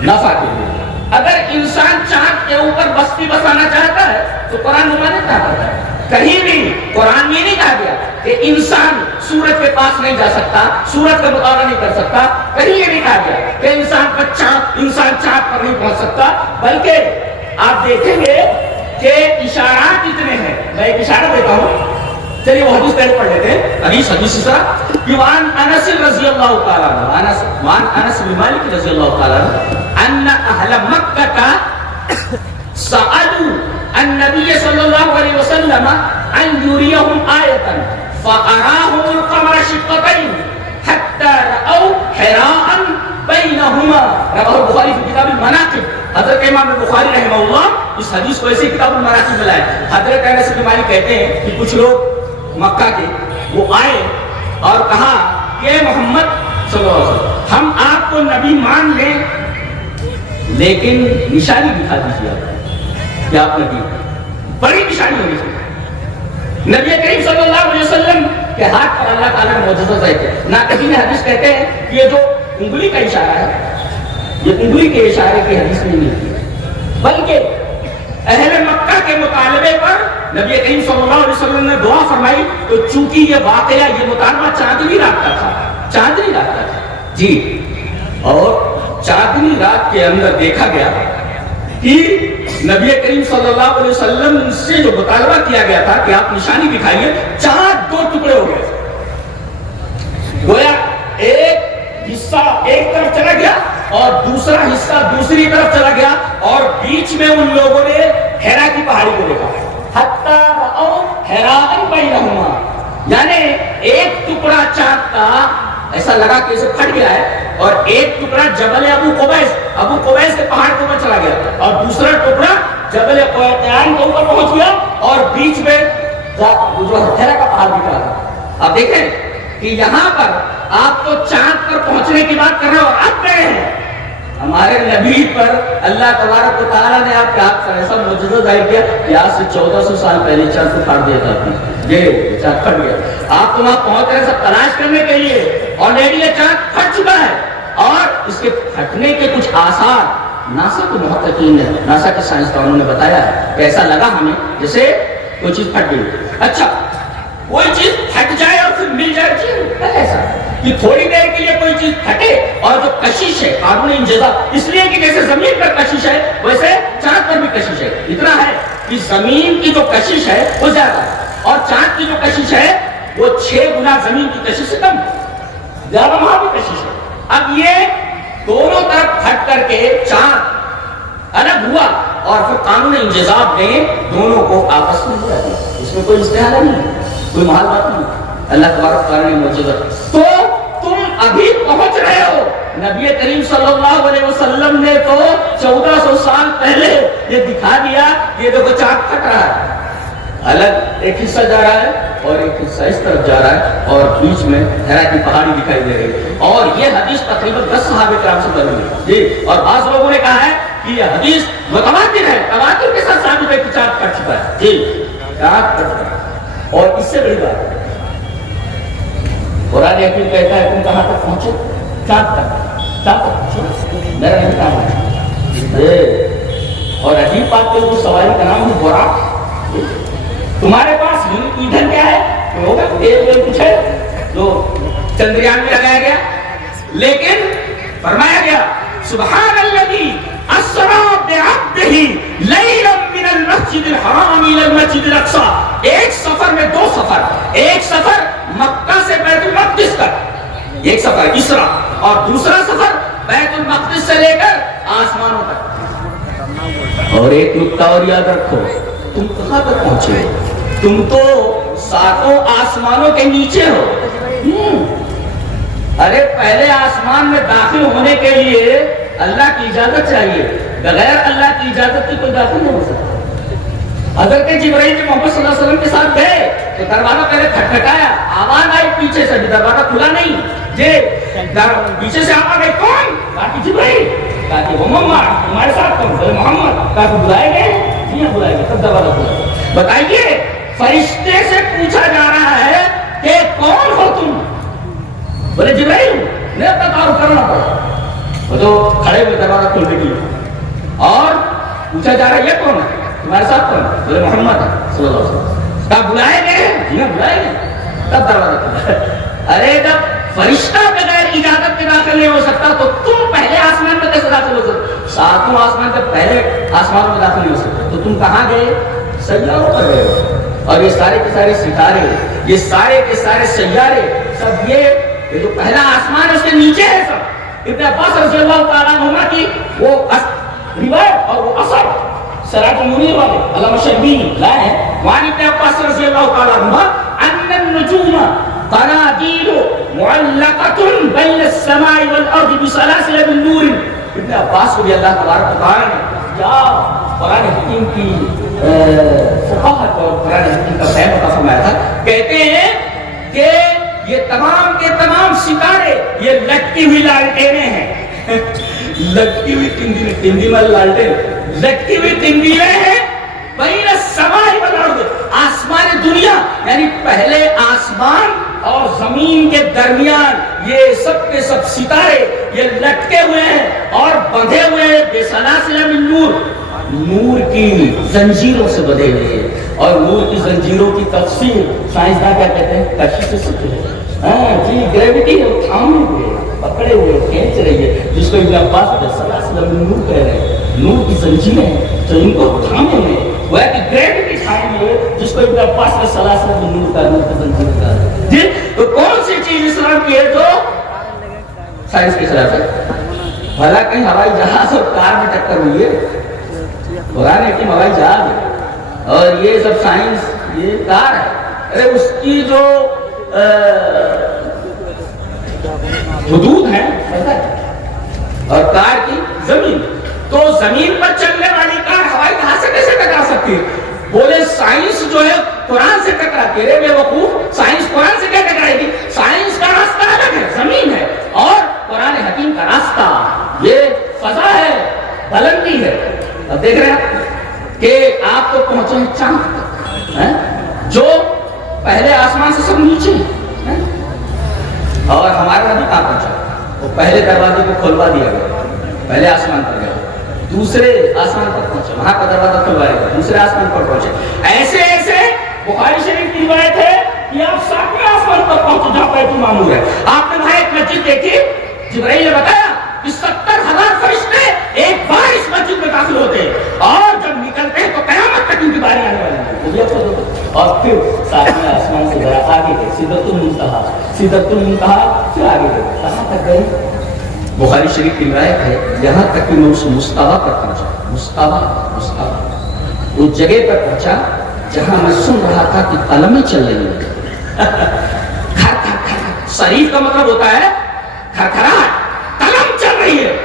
نفع کے لیے. اگر انسان چاند کے اوپر بستی بسانا چاہتا ہے تو قرآن ممانعت کیا کرتا ہے؟ کہیں بھی قرآن میں نہیں کہا گیا کہ انسان سورج کے پاس نہیں جا سکتا, سورج کا مقابلہ نہیں کر سکتا. کہیں یہ نہیں کہا گیا کہ انسان چاند پر نہیں پہنچ سکتا. بلکہ آپ دیکھیں گے کہ اشارات اتنے ہیں. میں ایک اشارہ دیتا ہوں, چلیے وہ حدیث پہلے پڑھ لیتے ہیں. حدیث وعن انس رضی اللہ تعالیٰ عنہ, وعن انس بن مالک رضی اللہ تعالیٰ عنہ ان اہل مکہ سألوا النبي صلى الله عليه وسلم أن يريهم آية فأراهم القمر شقتين حتى رأوا حراء بينهما. رواه البخاري في كتاب المناقب. حضرت امام بخاری رحمہ اللہ اس حدیث کو ایسے کتاب المناقب میں لائے. حضرت انس بن مالک کہتے ہیں کہ کچھ لوگ مکہ کے وہ آئے اور کہا کہ محمد صلی اللہ علیہ وسلم ہم آپ کو نبی مان لیں لیکن نشانی دکھا دیجیے کہ آپ نبی. بڑی نشانی ہونی چاہیے. نبی کریم صلی اللہ علیہ وسلم کے ہاتھ پر اللہ تعالیٰ نے معجزہ ظاہر کیا. ناقدین حدیث کہتے ہیں کہ یہ جو انگلی کا اشارہ ہے یہ انگلی کے اشارے کی حدیث میں نہیں ہے بلکہ اہل مکہ کے مطالبے پر نبی کریم صلی اللہ علیہ وسلم نے دعا فرمائی. تو چونکہ یہ واقعہ یہ مطالبہ چاندنی رات کا تھا, چاندنی رات کا تھا جی, اور چاندنی رات کے اندر دیکھا گیا کہ نبی کریم صلی اللہ علیہ وسلم سے جو مطالبہ کیا گیا تھا کہ آپ نشانی دکھائیے, چاند 2 ٹکڑے ہو گئے. گویا ایک حصہ ایک طرف چلا گیا اور دوسرا حصہ دوسری طرف چلا گیا اور بیچ میں ان لوگوں نے ہیرا کی پہاڑی کو دیکھا. حتی رأوا حراء بینہما, یعنی ایک ٹکڑا چاند کا ایسا لگا کہ اسے پھٹ گیا ہے اور ایک ٹکڑا جبل ابو قبیس کے پہاڑ کے اوپر چلا گیا اور دوسرا ٹکڑا جبل قیان کے اوپر پہنچ گیا اور بیچ میں جو ہیرا کا پہاڑ دکھ رہا تھا. آپ دیکھیں کہ یہاں پر آپ کو چاند پر پہنچنے کی بات کر رہے ہو, آپ گئے ہیں. ہمارے نبی پر اللہ تبارک و تعالیٰ نے آپ کے ہاتھ پر ایسا معجزہ ظاہر کیا کہ آج سے 1400 سال پہلے چاند کو پھاڑ دیا تھا. یہ چاند پھٹ گیا. آپ وہاں پہنچ رہے سب تلاش کرنے کے لیے اور یہ چاند پھٹ چکا ہے اور اس کے پھٹنے کے کچھ آثار ناسا کو محققین نے, ناسا کے سائنسدانوں نے بتایا ہے کہ ایسا لگا ہمیں جیسے کوئی چیز پھٹ گئی. اچھا کوئی چیز پھٹ جائے اور پھر مل جائے, چیز ایسا کہ تھوڑی دیر کے لیے کوئی چیز پھٹے اور جو کشش ہے قانون انجزا, اس لیے کہ جیسے زمین پر کشش ہے ویسے چاند پر بھی کشش ہے. اتنا ہے کہ زمین کی جو کشش ہے وہ زیادہ ہے اور چاند کی جو کشش ہے وہ 6 گنا زمین کی کشش سے کم ہے, زیادہ وہاں بھی کشش ہے. اب یہ دونوں طرف پھٹ کر کے چاند الگ ہوا اور پھر قانون انجذاب نے دونوں کو آپس میں ملا دیا. اس میں کوئی استحالہ نہیں ہے, کوئی محال بات نہیں. اللہ تبارک تعالیٰ نے معجزہ. تو تم ابھی پہنچ رہے ہو. نبی کریم صلی اللہ علیہ وسلم نے تو 1400 سال پہلے یہ دکھا دیا یہ دیکھو چاند پھٹ رہا ہے, الگ ایک حصہ جا رہا ہے اور ایک حصہ اس طرف جا رہا ہے اور بیچ میں ہیرا کی پہاڑی دکھائی دے رہی ہے. اور یہ حدیث تقریباً 10 صحابہ کرام سے بنی ہے جی, اور بعض لوگوں نے کہا ہے کہ یہ حدیث متواتر ہے, تواتر کے ساتھ ثابت ہے کہ چاند پھٹ چکا ہے جی, چاند پھٹ چکا ہے. اور اس سے بڑی بات قرآن حکیم کہتا ہے تم کہاں تک پہنچے, چاند تک, چاند تک پہنچے, میرا نہیں کام ہے. اور عجیب بات کہ وہ سواری کا نام ہے براق. تمہارے پاس ایندھن کیا ہے, ہوگا تیل کچھ ہے جو چندریان میں لگایا گیا, لیکن فرمایا گیا سبحان الذی اسری بعبدہ لیلا من المسجد الحرام الى المسجد الاقصی. ایک سفر میں 2 سفر, ایک سفر مکہ سے بیت المقدس تک, ایک سفر اسرا, اور دوسرا سفر بیت المقدس سے لے کر آسمانوں تک. اور ایک نکتہ اور یاد رکھو, تم کہاں تک پہنچے ہو؟ تم تو 7 آسمانوں کے نیچے ہو. ارے پہلے آسمان میں داخل ہونے کے لیے اللہ کی اجازت چاہیے، بغیر اللہ کی اجازت کی کوئی داخل نہیں ہو سکتا۔ حضرت جبرائیل جب محمد صلی اللہ علیہ وسلم کے ساتھ گئے تو دروازہ پہلے کھٹکھٹایا، آواز آئی پیچھے سے، بھی دروازہ کھلا نہیں، پیچھے سے آواز آئی، کون؟ کہا کہ جبرائیل، کہا کہ محمد تمہارے ساتھ کون؟ بولے محمد، کہا کہ بلائے گئے؟ جی ہاں بلائے گئے، تب دروازہ کھلا۔ بتائیے فرشتے سے پوچھا جا رہا ہے کہ کون ہو تم؟ بولے جبرائیل، نہیں اپنا تعارف کرنا پڑا، وہ تو کھڑے ہوئے دروازہ کھولنے کے لیے، اور پوچھا جا رہا ہے یہ کون ہے تمہارے ساتھ کون؟ بولے محمد صلی اللہ علیہ وسلم۔ کہا بلائے گئے؟ جی ہاں بلائے گئے، تب دروازہ کھلا۔ ارے جب فرشتہ بغیر اجازت کے داخل نہیں ہو سکتا تو تم پہلے آسمان میں کیسے داخل ہو سکتے؟ ساتواں آسمان سے پہلے آسمان میں داخل نہیں ہو سکتے، تو تم کہاں گئے؟ سیاروں پر گئے ہو۔ اور یہ سارے کے سارے ستارے، یہ سارے کے سارے سیارے، سب یہ جو پہلا آسمان ہے اس کے نیچے ہے سب۔ ابن عباس رضی اللہ تعالیٰ عنہما کی وہ روایت اور وہ اثر سراج المنیر والے علامہ شربینی لائے ہیں، وہاں ابن عباس رضی اللہ تعالیٰ عنہما ان النجوم قنادیل معلقۃ بین السماء والارض بسلاسل من نور۔ ابن عباس کو بھی اللہ تبارک و تعالیٰ نے یا قرآن حکیم کی فقاہت اور قرآن حکیم کا فہم عطا فرمایا تھا۔ کہتے ہیں کہ یہ تمام کے تمام ستارے یہ لٹکی ہوئی لالٹینیں ہیں، لٹکی ہوئی تندی میں لالٹین، لٹکی ہوئی تندیلیں ہیں، بین السماء والارض، آسمان دنیا یعنی پہلے آسمان اور زمین کے درمیان یہ سب کے سب ستارے یہ لٹکے ہوئے ہیں اور بندھے ہوئے ہیں بسلاسل من نور، نور کی زنجیروں سے بندھے ہوئے ہیں۔ اور نور کی زنجیروں کی تفسیر سائنسداں کیا کہتے ہیں؟ کشش سے سکتے ہیں، ہاں جی گریوٹی ہے، تھامے ہوئے پکڑے ہوئے کھینچ رہی ہے، جس کو ابن عباس بسلاسل من نور کہہ رہے ہیں، نور کی زنجیریں جو ان کو تھامے ہوئے وہ ہے کہ گریوٹی تھامے ہوئے، جس کو ابن عباس بسلاسل من نور کا نور کی زنجیر کا ہے۔ جی تو کون سی چیز اسلام کی ہے جو سائنس کے خلاف ہے؟ بھلا کہیں ہوائی جہاز اور کار میں ٹکر ہوئی ہے؟ قرآن حکیم ہوائی جہاز ہے اور یہ سب سائنس یہ کار ہے۔ ارے اس کی جو حدود ہیں اور کار کی زمین، تو زمین پر چلنے والی کار ہوائی جہاز سے کیسے ٹکرا سکتی ہے؟ بولے سائنس جو ہے قرآن سے ٹکراتی ہے۔ بے وقوف، سائنس قرآن سے کیا ٹکرائے گی؟ سائنس کا راستہ الگ ہے، زمین ہے، اور قرآن حکیم کا راستہ یہ فضا ہے، بلندی ہے۔ اب دیکھ رہے ہیں کہ آپ تو پہنچے ہیں چاند تک، جو پہلے آسمان سے سب نیچے ہے، اور ہمارا نبی کہاں پہنچا؟ وہ پہلے دروازے کو کھلوا دیا گیا، پہلے آسمان پر گیا، دوسرے آسمان پر پہنچے، وہاں کا دروازہ کھلوایا گیا، دوسرے آسمان پر پہنچے۔ ایسے ایسے بخاری شریف کی روایت ہے کہ آپ 7ویں آسمان پر پہنچے جہاں بیت المعمور ہے۔ آپ نے وہاں ایک مسجد دیکھی، جبرائیل نے بتایا کہ 70,000 فرشتے ایک بار اس مسجد میں داخل ہوتے ہیں، اور جب نکلتے ہیں تو قیامت تک ان کی باری آنے والی ہے۔ اور پھر 7ویں آسمان سے ذرا آگے گئے، سدرۃ المنتہا، سدرۃ المنتہا پھر آگے گئے، کہاں تک گئے؟ بخاری شریف کی روایت ہے یہاں تک کہ میں اس مستویٰ پر پہنچا، مستویٰ اس جگہ پر پہنچا جہاں میں سن رہا تھا کہ قلمیں چل رہی ہیں، صریف کا مطلب ہوتا ہے کھرکھراہٹ، قلم چل رہی ہے۔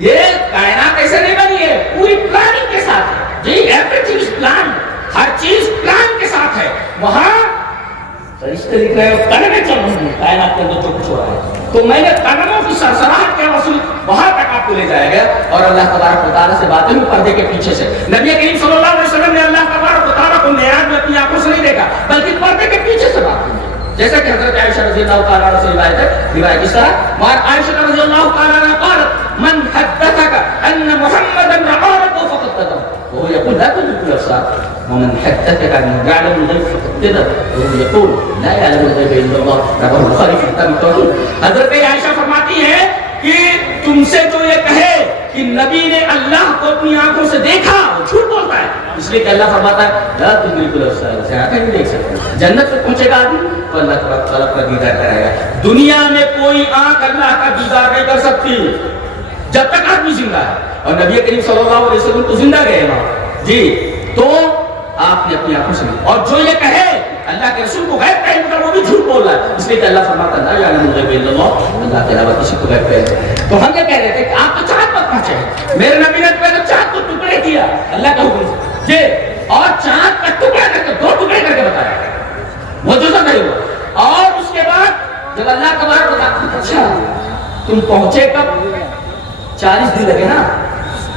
یہ کائنات ایسے نہیں بنی ہے، پوری پلاننگ کے ساتھ ہے جی، ایوری تھنگ از پلان، ہر چیز پلان کے ساتھ ہے۔ وہاں فرشتے لکھ رہے ہیں قلمیں چل رہی ہیں کائنات کے اندر جو کچھ ہو رہا ہے، تو میں نے قلموں کی سرسراہٹ کے وصول وہاں تک آپ کو لے جایا گیا، اور اللہ تبارک و تعالیٰ سے باتیں ہوئی پردے کے پیچھے سے۔ نبی کریم صلی اللہ علیہ وسلم نے اللہ تبارک و تعالیٰ کو معراج میں اپنی آنکھوں سے نہیں دیکھا، بلکہ پردے کے پیچھے سے بات ہوئی، جیسا کہ حضرت عائشہ رضی اللہ تعالیٰ عنہ سے روایت ہے۔ روایت اس طرح عائشہ رضی اللہ تعالیٰ عنہ قالت من حدثك ان محمدا رأى ربه فقد كذب وهو يقول لا تدرك الابصار ومن حدثك انه يعلم الغيب فقد كذب وهو يقول لا يعلم الغيب الا الله رواه البخاری في كتاب التوحید۔ حضرت عائشہ فرماتی ہے کہ تم سے جو یہ کہے کہ نبی نے اللہ کو اپنی آنکھوں سے دیکھا وہ جھوٹ بولتا ہے، اس لیے کہ اللہ فرماتا ہے لا تدرك الابصار، سے آنکھیں نہیں دیکھ سکتے۔ جنت میں پہنچے گا آدمی تو اللہ تبارک تعالیٰ کا دیدار کرے گا۔ دنیا میں کوئی آنکھ اللہ کا دیدار نہیں کر سکتی جب تک آدمی زندہ ہے، اور نبی کریم صلی اللہ علیہ وسلم تو زندہ گئے وہاں جی، تو آپ نے اپنی آنکھوں سے، اور جو یہ کہے اللہ کے رسول کو غیب کہیں مگر وہ بھی جھوٹ بول رہا ہے، اس اس لیے کہ اللہ فرماتا لا یعلم الغیب الا اللہ، اللہ کے علاوہ کسی کو غیب ہے۔ تو ہم یہ کہہ رہے تھے کہ آپ تو چاند پر پہنچے، میرے نبی نے پہلے چاند کو ٹکڑے کیا اللہ کا حکم سے جی، اور چاند کا ٹکڑا کر کے 2 ٹکڑے کر کے بتایا، وہ جزا نہیں ہوا۔ اور اس کے بعد جب اللہ تبارک و تعالیٰ اچھا تم پہنچے کب؟ 40 دن لگے نا،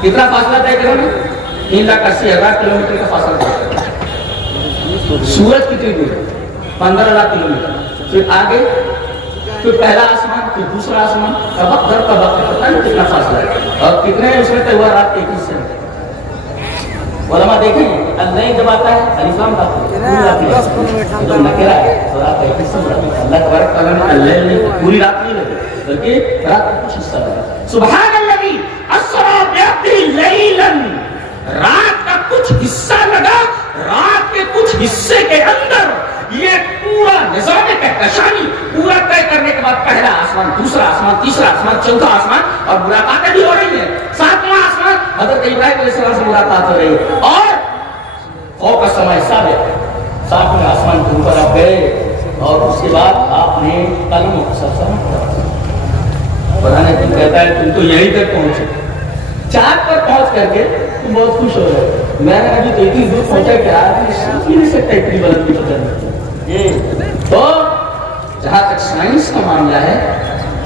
کتنا فاصلہ طے کرو گے؟ 3,80,000 کلومیٹر کا فاصلہ طے کرو۔ سورج کتنی دور ہے؟ 15,00,000 کلومیٹر۔ پھر آگے، پھر پہلا آسمان، پھر دوسرا آسمان، کبق در کبق پتہ نہیں کتنا فاصلہ ہے، اور کتنے اس میں طے ہوا؟ رات کے 21 سے۔ علماء دیکھیں اللہ جب آتا ہے الف لام تو نکرا ہے، تو رات کا 21 سے اللہ تبارک تعالیٰ نے اللہ پوری رات نہیں لگی بلکہ رات کا کچھ حصہ لگا۔ سبحان الذی اسری بعبدہ لیلا، رات کا کچھ حصہ لگا، رات کے کچھ حصے کے اندر یہ پورا نظام کہکشانی پورا طے کرنے کے بعد پہلا آسمان، دوسرا آسمان، تیسرا آسمان، چوتھا آسمان، اور ملاقاتیں بھی ہو رہی ہیں۔ 7واں آسمان حضرت ابراہیم علیہ السلام سے ملاقات ہو رہی ہے، اور فوق السماء السابع، 7ویں آسمان کے اوپر آپ گئے، اور اس کے بعد آپ نے قلم و سلسلہ پڑھا۔ قرآن حکیم کہتا ہے تم تو یہیں تک پہنچے، چاند پر پہنچ کر کے تم بہت خوش ہو رہے، میں نے ابھی تو اتنی دور پہنچا کہ آدمی سوچ ہی نہیں سکتا اتنی بلندی پر چلنا۔ تو جہاں تک سائنس کا معاملہ ہے،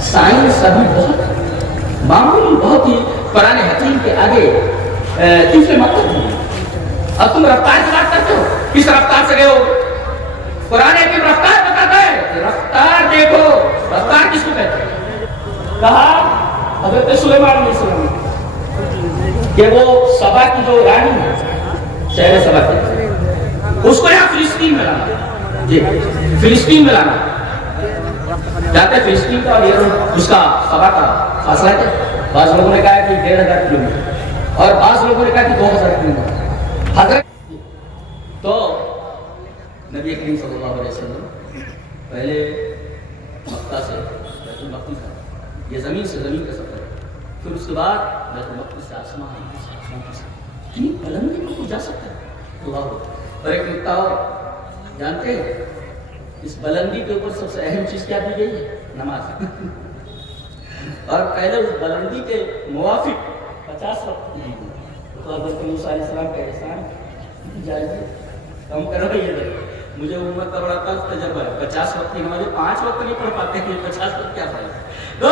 سائنس ابھی بہت معمولی، بہت ہی قرآن حکیم کے آگے تیسرے مقصد نہیں۔ اب تم رفتار کی بات کرتے ہو، کس رفتار سے گئے ہو؟ قرآن حکیم رفتار بتاتا ہے کہ رفتار دیکھو، رفتار کس کو کہتے ہیں؟ کہا حضرت سلیمان علیہ السلام کہ وہ سبا کی جو رانی ہے، شہر سبا کی، اس کو یہاں فلسطین میں لانا، جی فلسطین میں لانا۔ جاتے فلسطین کا اور اس کا سبا کا فاصلہ کیا؟ بعض لوگوں نے کہا کہ 1,500 کلومیٹر، اور بعض لوگوں نے کہا کہ 2,000 کلومیٹر۔ حضرت تو نبی کریم صلی اللہ علیہ وسلم پہلے مکہ سے بیت المقدس کا، یہ زمین سے زمین کا سفر ہے، پھر اس کے بعد بیت المقدس سے آسمان اتنی بلندی میں کوئی جا سکتا ہے؟ اللہ۔ اور ایک نکتہ اور جانتے ہیں، اس بلندی کے اوپر سب سے اہم چیز کیا دی گئی ہے؟ نماز۔ اور پہلے اس بلندی کے موافق 50 وقت دی گئی، تو حضرت موسیٰ علیہ السلام کا احسان جائیے کم کرو یہ، مجھے امت کا بڑا تلخ تجربہ ہے، 50 وقت کی نماز 5 وقت نہیں پڑھ پاتے ہیں، 50 وقت کیا پڑھیں؟ تو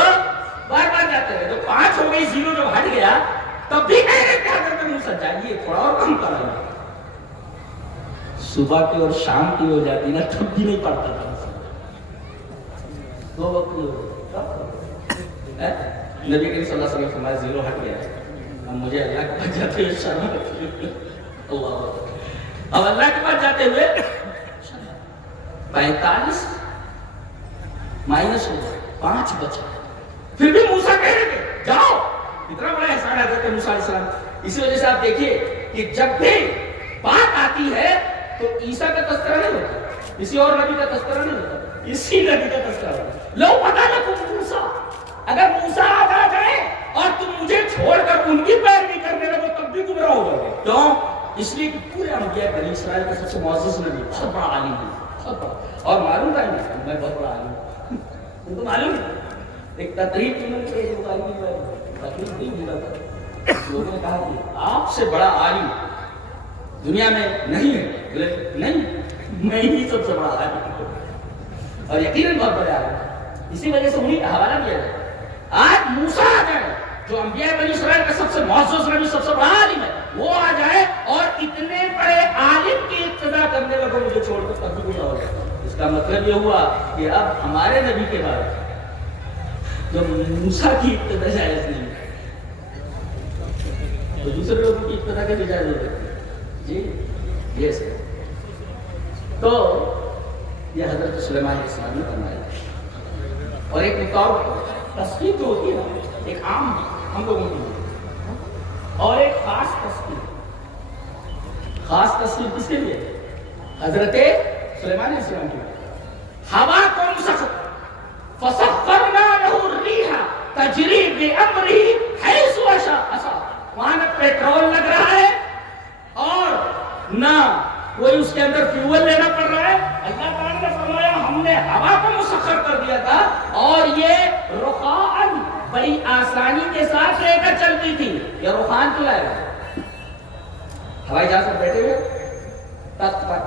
بار بار جاتے ہیں، تو 5 ہو گئی، 0 جب ہٹ گیا تب بھی کہہ رہے کیا کرتے موسیٰ جائیے تھوڑا اور کم کرو۔ صبح کی اور شام کی ہو جاتی نا تب بھی نہیں پڑھتا تھا، 2 وقت نبی کریم صلی اللہ علیہ وسلم فرمایا 0 ہٹ گیا، اب مجھے اللہ کے پاس جاتے ہوئے شرم آتی ہے۔ اللہ، اب اللہ کے پاس جاتے ہوئے 45 مائنس ہو گیا، 5 بچا، پھر بھی موسیٰ کہہ رہے تھے جاؤ، اتنا بڑا احسان ہے حضرت موسیٰ علیہ السلام۔ اسی وجہ سے آپ دیکھیے کہ جب بھی بات آتی ہے تو عیسیٰ کا تذکرہ نہیں ہوتا، کسی اور نبی کا تذکرہ نہیں ہوتا، اسی نبی کا تذکرہ ہوتا۔ لو پتہ نہ تم موسیٰ، اگر موسیٰ آ جائے اور تم مجھے چھوڑ کر ان کی پیروی کرنے لگو تب بھی گمراہ ہو جاؤ گے۔ کیوں؟ اس لیے کہ پورے انبیاء بنی اسرائیل کا سب سے معزز نبی، بہت بڑا عالم ہے، بہت بڑا، اور معلوم تھا میں بہت بڑا عالم ہوں، ان کو معلوم ہے۔ ایک تقریب کی میں نے تقریب نہیں ملا تھا، لوگوں نے کہا کہ آپ سے بڑا عالم دنیا میں نہیں ہے، نہیں میں ہی سب سے بڑا عالم ہوں، اور یقیناً بہت بڑے عالم ہیں، اسی وجہ سے انہیں کا حوالہ دیا جائے۔ آج موسیٰ آ جائے جو انبیاء بنی اسرائیل کا سب سے معزز نبی، سب سے بڑا عالم ہے، وہ آ جائے اور اتنے بڑے عالم کی ابتدا کرنے لگو مجھے چھوڑ کر تب بھی ہو جائے۔ اس کا مطلب یہ ہوا کہ اب ہمارے نبی کے بعد جو موسیٰ کی ابتدا جائز نہیں ہے تو دوسرے لوگوں کی ابتدا کے جائز ہو جاتی ہے۔ جی یہ سر، تو یہ حضرت سلیمان علیہ السلام نے فرمایا۔ اور ایک نکاح تصویر جو ہوتی ہے نا، ایک عام ہم لوگوں کی، اور ایک خاص تصویر۔ خاص تصویر کس کے لیے؟ حضرت سلیمان علیہ السلام کی۔ ہوا کو مسخر فسخرنا له الريح تجري بأمره حيث شاء، وہاں نہ پیٹرول لگ رہا ہے اور نہ کوئی اس کے اندر فیول لینا پڑ رہا ہے۔ اللہ تعالیٰ نے فرمایا ہم نے نے ہوا کو مسخر کر دیا تھا اور یہ رخاءً بڑی آسانی کے ساتھ لے کر چلتی تھی. یہ رخان کیوں لائے گا؟ ہوائی جہاز پر بیٹھے ہوئے تخت پر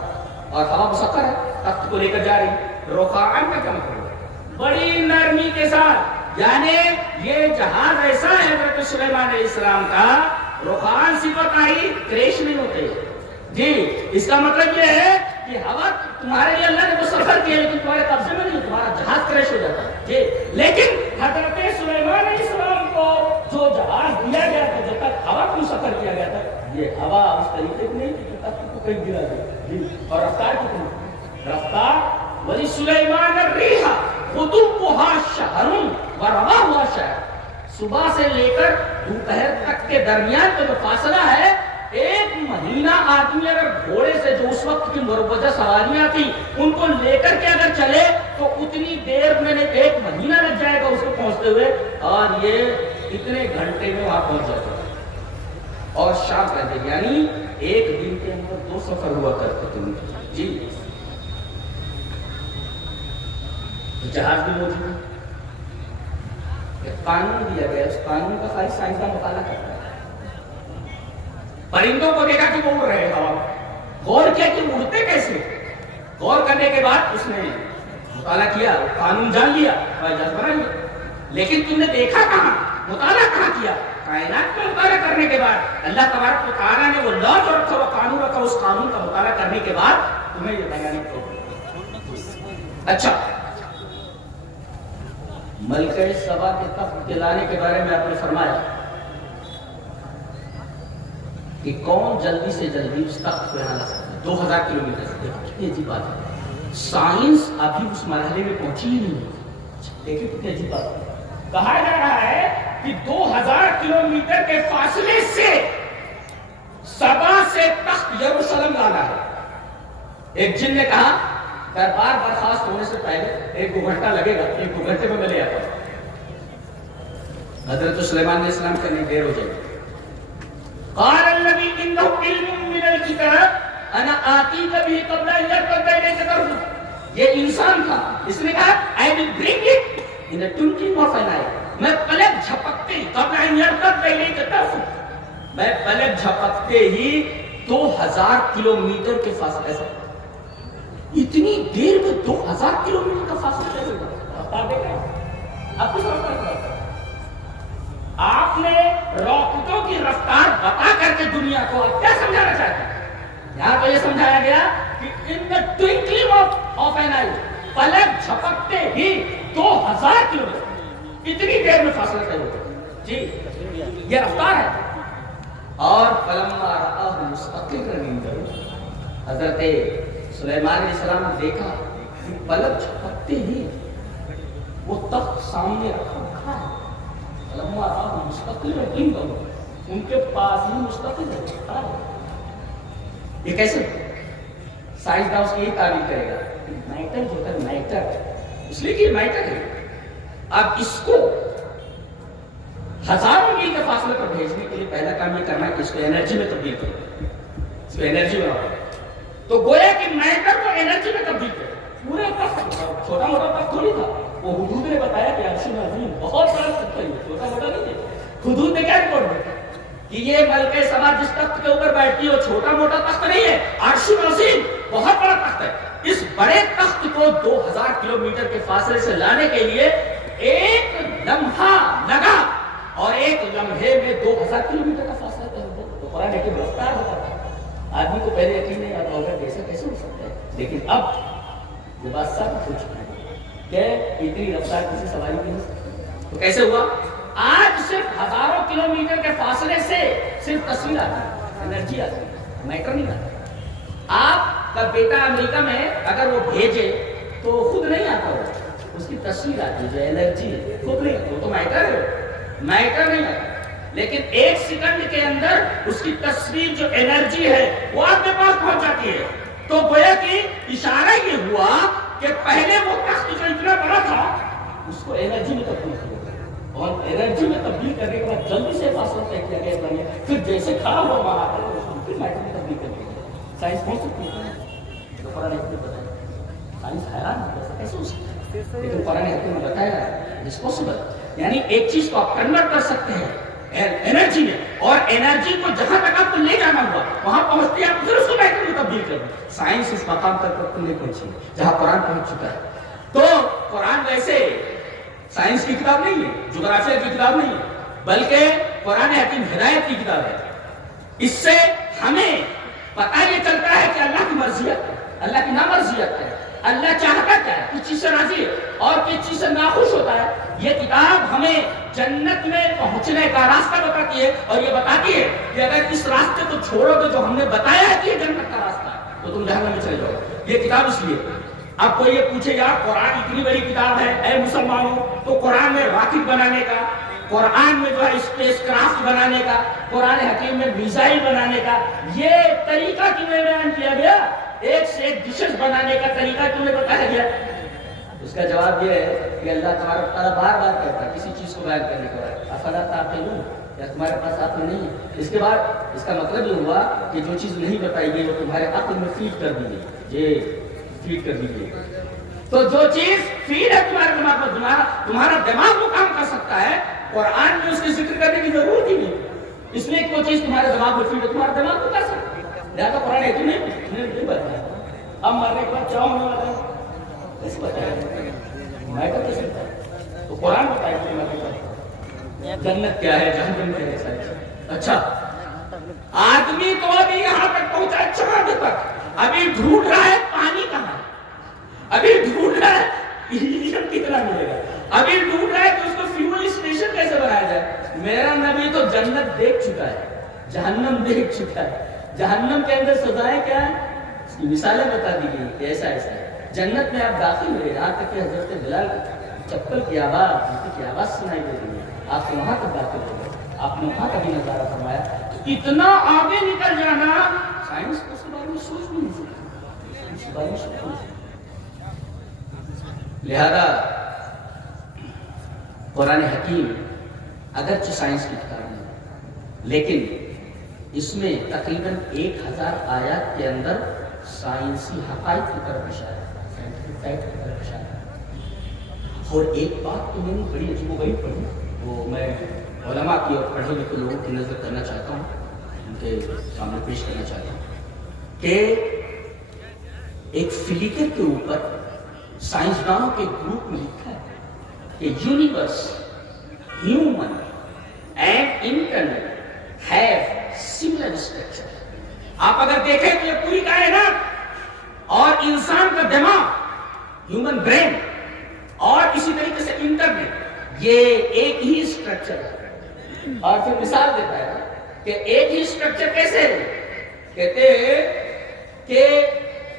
اور ہوا مسخر ہے, تخت کو لے کر جا رہی. رخاءً کا کیا مطلب ہے؟ بڑی نرمی کے ساتھ. یعنی یہ جہاز ایسا ہے حضرت سلیمان علیہ السلام کا, رخاءً صفت آئی, کریش نہیں ہوتے. جی اس کا مطلب یہ ہے کہ ہوا تمہارے لیے اللہ نے مسخر کیا لیکن تمہارے قبضے میں نہیں, تمہارا جہاز کریش ہو جاتا ہے. جی لیکن حضرت سلیمان علیہ السلام کو جو جہاز دیا گیا تھا, جب تک ہوا کو مسخر کیا گیا تھا, یہ ہوا اس طریقے کی نہیں تھی کہ تخت کو کہیں گرا دے. جی اور رفتار کتنی رفتار ولی سلیمان الریح غدوها شہر ورواها شہر. صبح سے لے کر دوپہر تک کے درمیان کا جو فاصلہ ہے, ایک مہینہ آدمی اگر گھوڑے سے جو اس وقت کی مروجہ سواریاں تھی ان کو لے کر کے اگر چلے تو اتنی دیر میں ایک مہینہ لگ جائے گا اس کو پہنچتے ہوئے, اور یہ اتنے گھنٹے میں وہاں پہنچ جاتا ہے. اور شام رہتے یعنی ایک دن کے اندر 2 سفر ہوا کرتے تھے. جی جہاز بھی موجود ہے, ایک قانون دیا گیا, اس قانون کا خالی سائنسدان مطالعہ کرتا ہے. پرندوں کو دیکھا کہ وہ اڑ رہے ہوا, غور کیا کہ اڑتے کیسے. غور کرنے کے بعد اس نے مطالعہ کیا, قانون جان لیا, ہوائی جہاز بنا لیا. لیکن تم نے دیکھا کہاں, مطالعہ کہاں کیا؟ کائنات کا مطالعہ کرنے کے بعد اللہ تبارک و تعالیٰ نے وہ لا جو رکھا, وہ قانون رکھا, اس قانون کا مطالعہ کرنے کے بعد تمہیں یہ بیان کو. اچھا, ملکہ سبا کے تخت کے لانے کے بارے میں آپ نے فرمایا کہ کون جلدی سے جلدی اس تخت پہ لا سکتا ہے. 2000 کلومیٹر. کتنی عجیب بات ہے, سائنس ابھی اس مرحلے میں پہنچی ہی نہیں ہے. دیکھیں کتنی عجیب بات ہے. کہا جا رہا ہے کہ 2000 کلومیٹر کے فاصلے سے سبا سے تخت یروشلم لانا ہے. ایک جن نے کہا دربار برخاست ہونے سے پہلے 1-2 گھنٹہ لگے گا, 1-2 گھنٹے میں لے آتا ہوں. حضرت سلیمان علیہ السلام کرنے دیر ہو جائے گی. قال الذي عنده علم من الكتاب انا آتيك به قبل ان يرتد اليك طرفك. یہ انسان تھا, اس نے کہا I will bring it in the twinkling of an eye. میں پلک جھپکتے قبل ان يرتد اليك طرفك, میں پلک جھپکتے ہی 2000 کلومیٹر کے فاصلے سے. اتنی دیر میں 2000 کلومیٹر کا فاصلہ کیسے ہوگا؟ رفتار دیکھا ہے آپ کو. آپ نے راکٹوں کی رفتار بتا کر کے دنیا کو آپ کیا سمجھانا چاہتے ہیں؟ یہاں تو یہ سمجھایا گیا کہ ان the twinkling of an eye, پلک جھپکتے ہی 2000 کلومیٹر, اتنی دیر میں فاصلہ طے ہوگا. جی یہ رفتار ہے. اور فلما رآہ مستقرا عنده, حضرت سلیمان علیہ السلام نے دیکھا کہ پلک جھپکتے ہی وہ تخت سامنے رکھا ہے. فلما رآہ مستقرا عنده, ان کے پاس ہی مستقل ہے. یہ کیسے؟ سائنسدان اس کی یہی تعبیر کرے گا کہ میٹر جو ہے میٹر, اس لیے کہ میٹر ہے. اب اس کو ہزاروں میل کے فاصلے پر بھیجنے کے لیے پہلا کام یہ کرنا ہے کہ اس کو انرجی میں تبدیل کرو, اس کو انرجی بناؤ. تو گویا کہ میٹر کو انرجی میں تبدیل کرو. پورے تخت, چھوٹا موٹا تخت تھوڑی تھا. وہ حدود نے بتایا کہ عرش عظیم بہت بڑا تخت ہے, چھوٹا موٹا نہیں ہے. حدود نے کیا رپورٹ دی کہ یہ ملکہ سبا جس تخت کے اوپر بیٹھتی ہے چھوٹا موٹا تخت نہیں ہے, عرش عظیم بہت بڑا تخت ہے. اس بڑے تخت کو 2000 کلومیٹر کے فاصلے سے لانے کے لیے ایک لمحہ لگا, اور ایک لمحے میں 2000 کلومیٹر کا فاصلہ طے ہو گیا. تو قرآن حکیم رفتار ہوتا ہے. آدمی کو پہلے یقین نہیں آتا ہوگا کیسے کیسے ہو سکتا ہے, لیکن اب یہ بات سب ہو چکی ہے کہ اتنی رفتار کسی سواری کی نہیں سکتی. تو کیسے ہوا؟ آج صرف ہزاروں کلومیٹر کے فاصلے سے صرف تصویر آتی ہے, انرجی آتی ہے, میٹر نہیں آتا. آپ کا بیٹا امریکہ میں اگر وہ بھیجے تو خود نہیں آتا ہو, اس کی تصویر آتی ہے جو انرجی ہے, خود نہیں, وہ تو میٹر ہے, میٹر نہیں آتا. لیکن 1 سیکنڈ کے اندر اس کی تصویر جو انرجی ہے وہ آپ کے پاس پہنچ جاتی ہے. تو گویا کہ اشارہ یہ ہوا کہ پہلے وہ تخت جو اتنا بڑا تھا اس کو انرجی میں تبدیل کیا, اور انرجی میں تبدیل کرنے کے بعد جلدی سے فاصلہ طے کیا گیا, پھر جیسے کھڑا ہوا وہاں پھر میٹر میں تبدیل کر دیا. سائنس پہنچ سکتی ہے, جو قرآن نے بتایا. سائنس حیران ہے ایسا کیسے ہو سکتا ہے، لیکن قرآن حکیم نے بتایا اٹس پاسبل. یعنی ایک چیز کو آپ کنورٹ کر سکتے ہیں انرجی میں، اور انرجی کو جہاں تک آپ کو لے جانا ہوا وہاں پہنچتے آپ پھر اس کو بیٹر میں تبدیل کر دیں. سائنس اس مقام تک نہیں پہنچی جہاں قرآن پہنچ چکا ہے. تو قرآن ویسے سائنس کی کتاب نہیں ہے، جغرافیہ کی کتاب نہیں ہے، بلکہ قرآن حکیم ہدایت کی کتاب ہے. اس سے ہمیں پتہ یہ چلتا ہے کہ اللہ کی مرضیت ہے، اللہ کی نامرضیت ہے، اللہ چاہتا کیا ہے، کس چیز سے راضی ہے اور کس چیز سے ناخوش ہوتا ہے. یہ کتاب ہمیں جنت میں پہنچنے کا راستہ بتاتی ہے، اور یہ بتاتی ہے کہ اگر اس راستے کو چھوڑو گے جو ہم نے بتایا ہے کہ یہ جنت کا راستہ ہے تو تم جہنم میں چلے جاؤ. یہ کتاب اس لیے. اب کوئی یہ پوچھے یار قرآن اتنی بڑی کتاب ہے اے مسلمانوں، تو قرآن میں راکٹ بنانے کا، قرآن میں جو ہے اسپیس کرافٹ بنانے کا، قرآن حکیم میں میزائل بنانے کا یہ طریقہ کیوں بیان کیا گیا؟ ایک سے ایک ڈشز بنانے کا طریقہ کیوں بتایا گیا؟ اس کا جواب یہ ہے کہ اللہ تبارک و تعالیٰ بار بار کہتا ہے کسی چیز کو بیان کرنے کے بعد افلا تعقلون، یا تمہارے پاس عقل نہیں ہے. اس کے بعد اس کا مطلب یہ ہوا کہ جو چیز نہیں بتائی گئی وہ تمہارے عقل میں فیڈ کر دی گئی، یہ فیڈ کر دی گئی. تو جو چیز فیڈ ہے تمہارے دماغ میں، تمہارا دماغ وہ کام کر سکتا ہے، قرآن میں اس کی ذکر کرنے کی ضرورت ہی نہیں. اس لیے کوئی چیز تمہارے دماغ میں فیڈ ہے تمہارا دماغ کو کر سکتا ہے. لہٰذا قرآن ہے کہ نہیں بتایا. اب مرنے کے بعد کیا ہونے والا ہے کیسے بتایا؟ میں تو کیسے بتایا؟ تو قرآن بتایا کہ میں بتایا جنت کیا ہے، جہنم کیا ہے، ساری. اچھا آدمی تو ابھی یہاں تک پہنچا چاند تک، ابھی ڈھونڈ رہا ہے پانی کہاں، ابھی ڈھونڈ رہا ہے ہیلیم کتنا ملے گا، ابھی ڈھونڈ رہا ہے کہ اس کو فیول اسٹیشن کیسے بنایا جائے. میرا نبی تو جنت دیکھ چکا ہے، جہنم دیکھ چکا ہے. جہنم کے اندر سزائیں کیا ہیں اس کی مثالیں بتا دی گئی کہ ایسا ایسا ہے. جنت میں آپ داخل ہوئے یہاں تک کہ حضرت بلال چپل کی آواز، جوتی کی آواز سنائی دے رہی ہے. آپ کو وہاں تک داخل ہو گئے، آپ نے وہاں کا بھی نظارہ فرمایا. اتنا آگے نکل جانا سائنس کو اس بارے میں سوچ بھی نہیں سکتی، اس بارے میں سوچ نہیں سکتی. لہذا قرآن حکیم اگرچہ سائنس کی کتاب ہے لیکن اس میں تقریباً 1000 آیات کے اندر سائنسی حقائق کی طرف اشارہ ہے. اور ایک بات تو میں نے بڑی عجیب و غریب پڑھی، وہ میں علماء کی اور پڑھے لکھے لوگوں کی نظر کرنا چاہتا ہوں، ان کے سامنے پیش کرنا چاہتا ہوں کہ ایک فلیکر کے اوپر سائنسدانوں کے گروپ میں لکھا ہے کہ universe, human and internet have similar structure. آپ اگر دیکھیں تو یہ پوری کائنات اور انسان کا دماغ، ہیومن برین اور اسی طریقے سے انٹرنیٹ، یہ ایک ہی اسٹرکچر ہے. اور پھر مثال دیتا ہے کہ ایک ہی اسٹرکچر کیسے ہے؟ کہتے ہیں کہ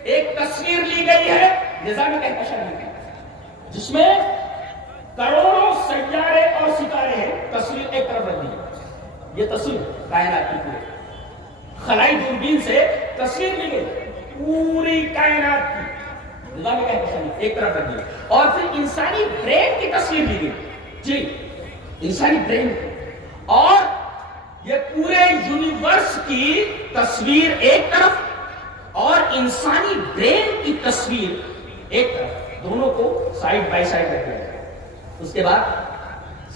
ایک تصویر لی گئی ہے نظام کہکشاں کی جس میں کروڑوں سیارے اور ستارے ہیں. تصویر ایک طرف رکھ دی، یہ تصویر کائنات کی پوری خلائی دوربین سے تصویر لی گئی پوری کائنات کی نظام کہکشاں ایک طرف رکھ دی. اور پھر انسانی برین کی تصویر لی گئی، جی انسانی برین کی، اور یہ پورے یونیورس کی تصویر ایک طرف اور انسانی برین کی تصویر ایک طرف، دونوں کو سائیڈ بائی سائیڈ رکھ دیا جائے. اس کے بعد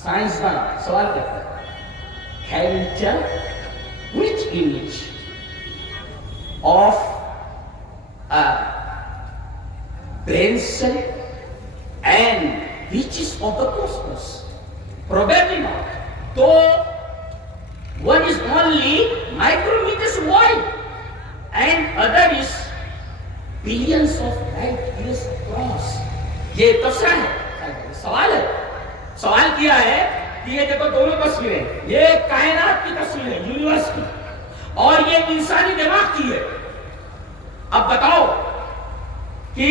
سائنسدان سوال کرتا ہے can you tell which image of a brain cell and which is of the cosmos? Probably not. So one is only micrometers wide and other is billions of light years across. یہ تفسیر ہے، سوال ہے، سوال کیا ہے کہ یہ دیکھو دونوں تصویریں، یہ کائنات کی تصویر ہے یونیورس کی اور یہ انسانی دماغ کی ہے. اب بتاؤ کہ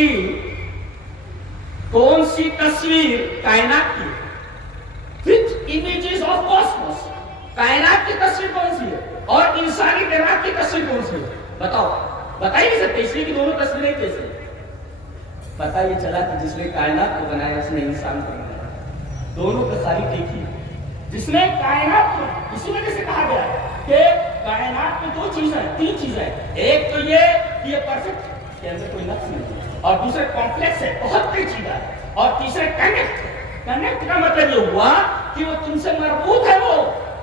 کون سی تصویر کائنات کی ہے؟ Which images of cosmos؟ کائنات کی تصویر کون سی ہے اور انسانی دماغ کی تصویر کون سی ہے؟ بتاؤ. بتا ہی نہیں سکتے اس لیے کہ دونوں تصویریں کیسے ہیں. پتہ یہ چلا کہ جس نے کائنات کو بنایا اس نے انسان کو بنایا، دونوں کا خالق ایک ہی. جس نے کائنات کو، اسی وجہ سے کہا گیا کہ کائنات میں دو چیزیں ہیں، تین چیزیں ہیں. ایک تو یہ کہ یہ پرفیکٹ، اس کے اندر کوئی نقص نہیں ہے. اور دوسرے کمپلیکس ہے، بہت پیچیدہ ہے، اور تیسرے کنیکٹ ہے۔ کنیکٹ کا مطلب یہ ہوا کہ وہ تم سے مربوط ہے، وہ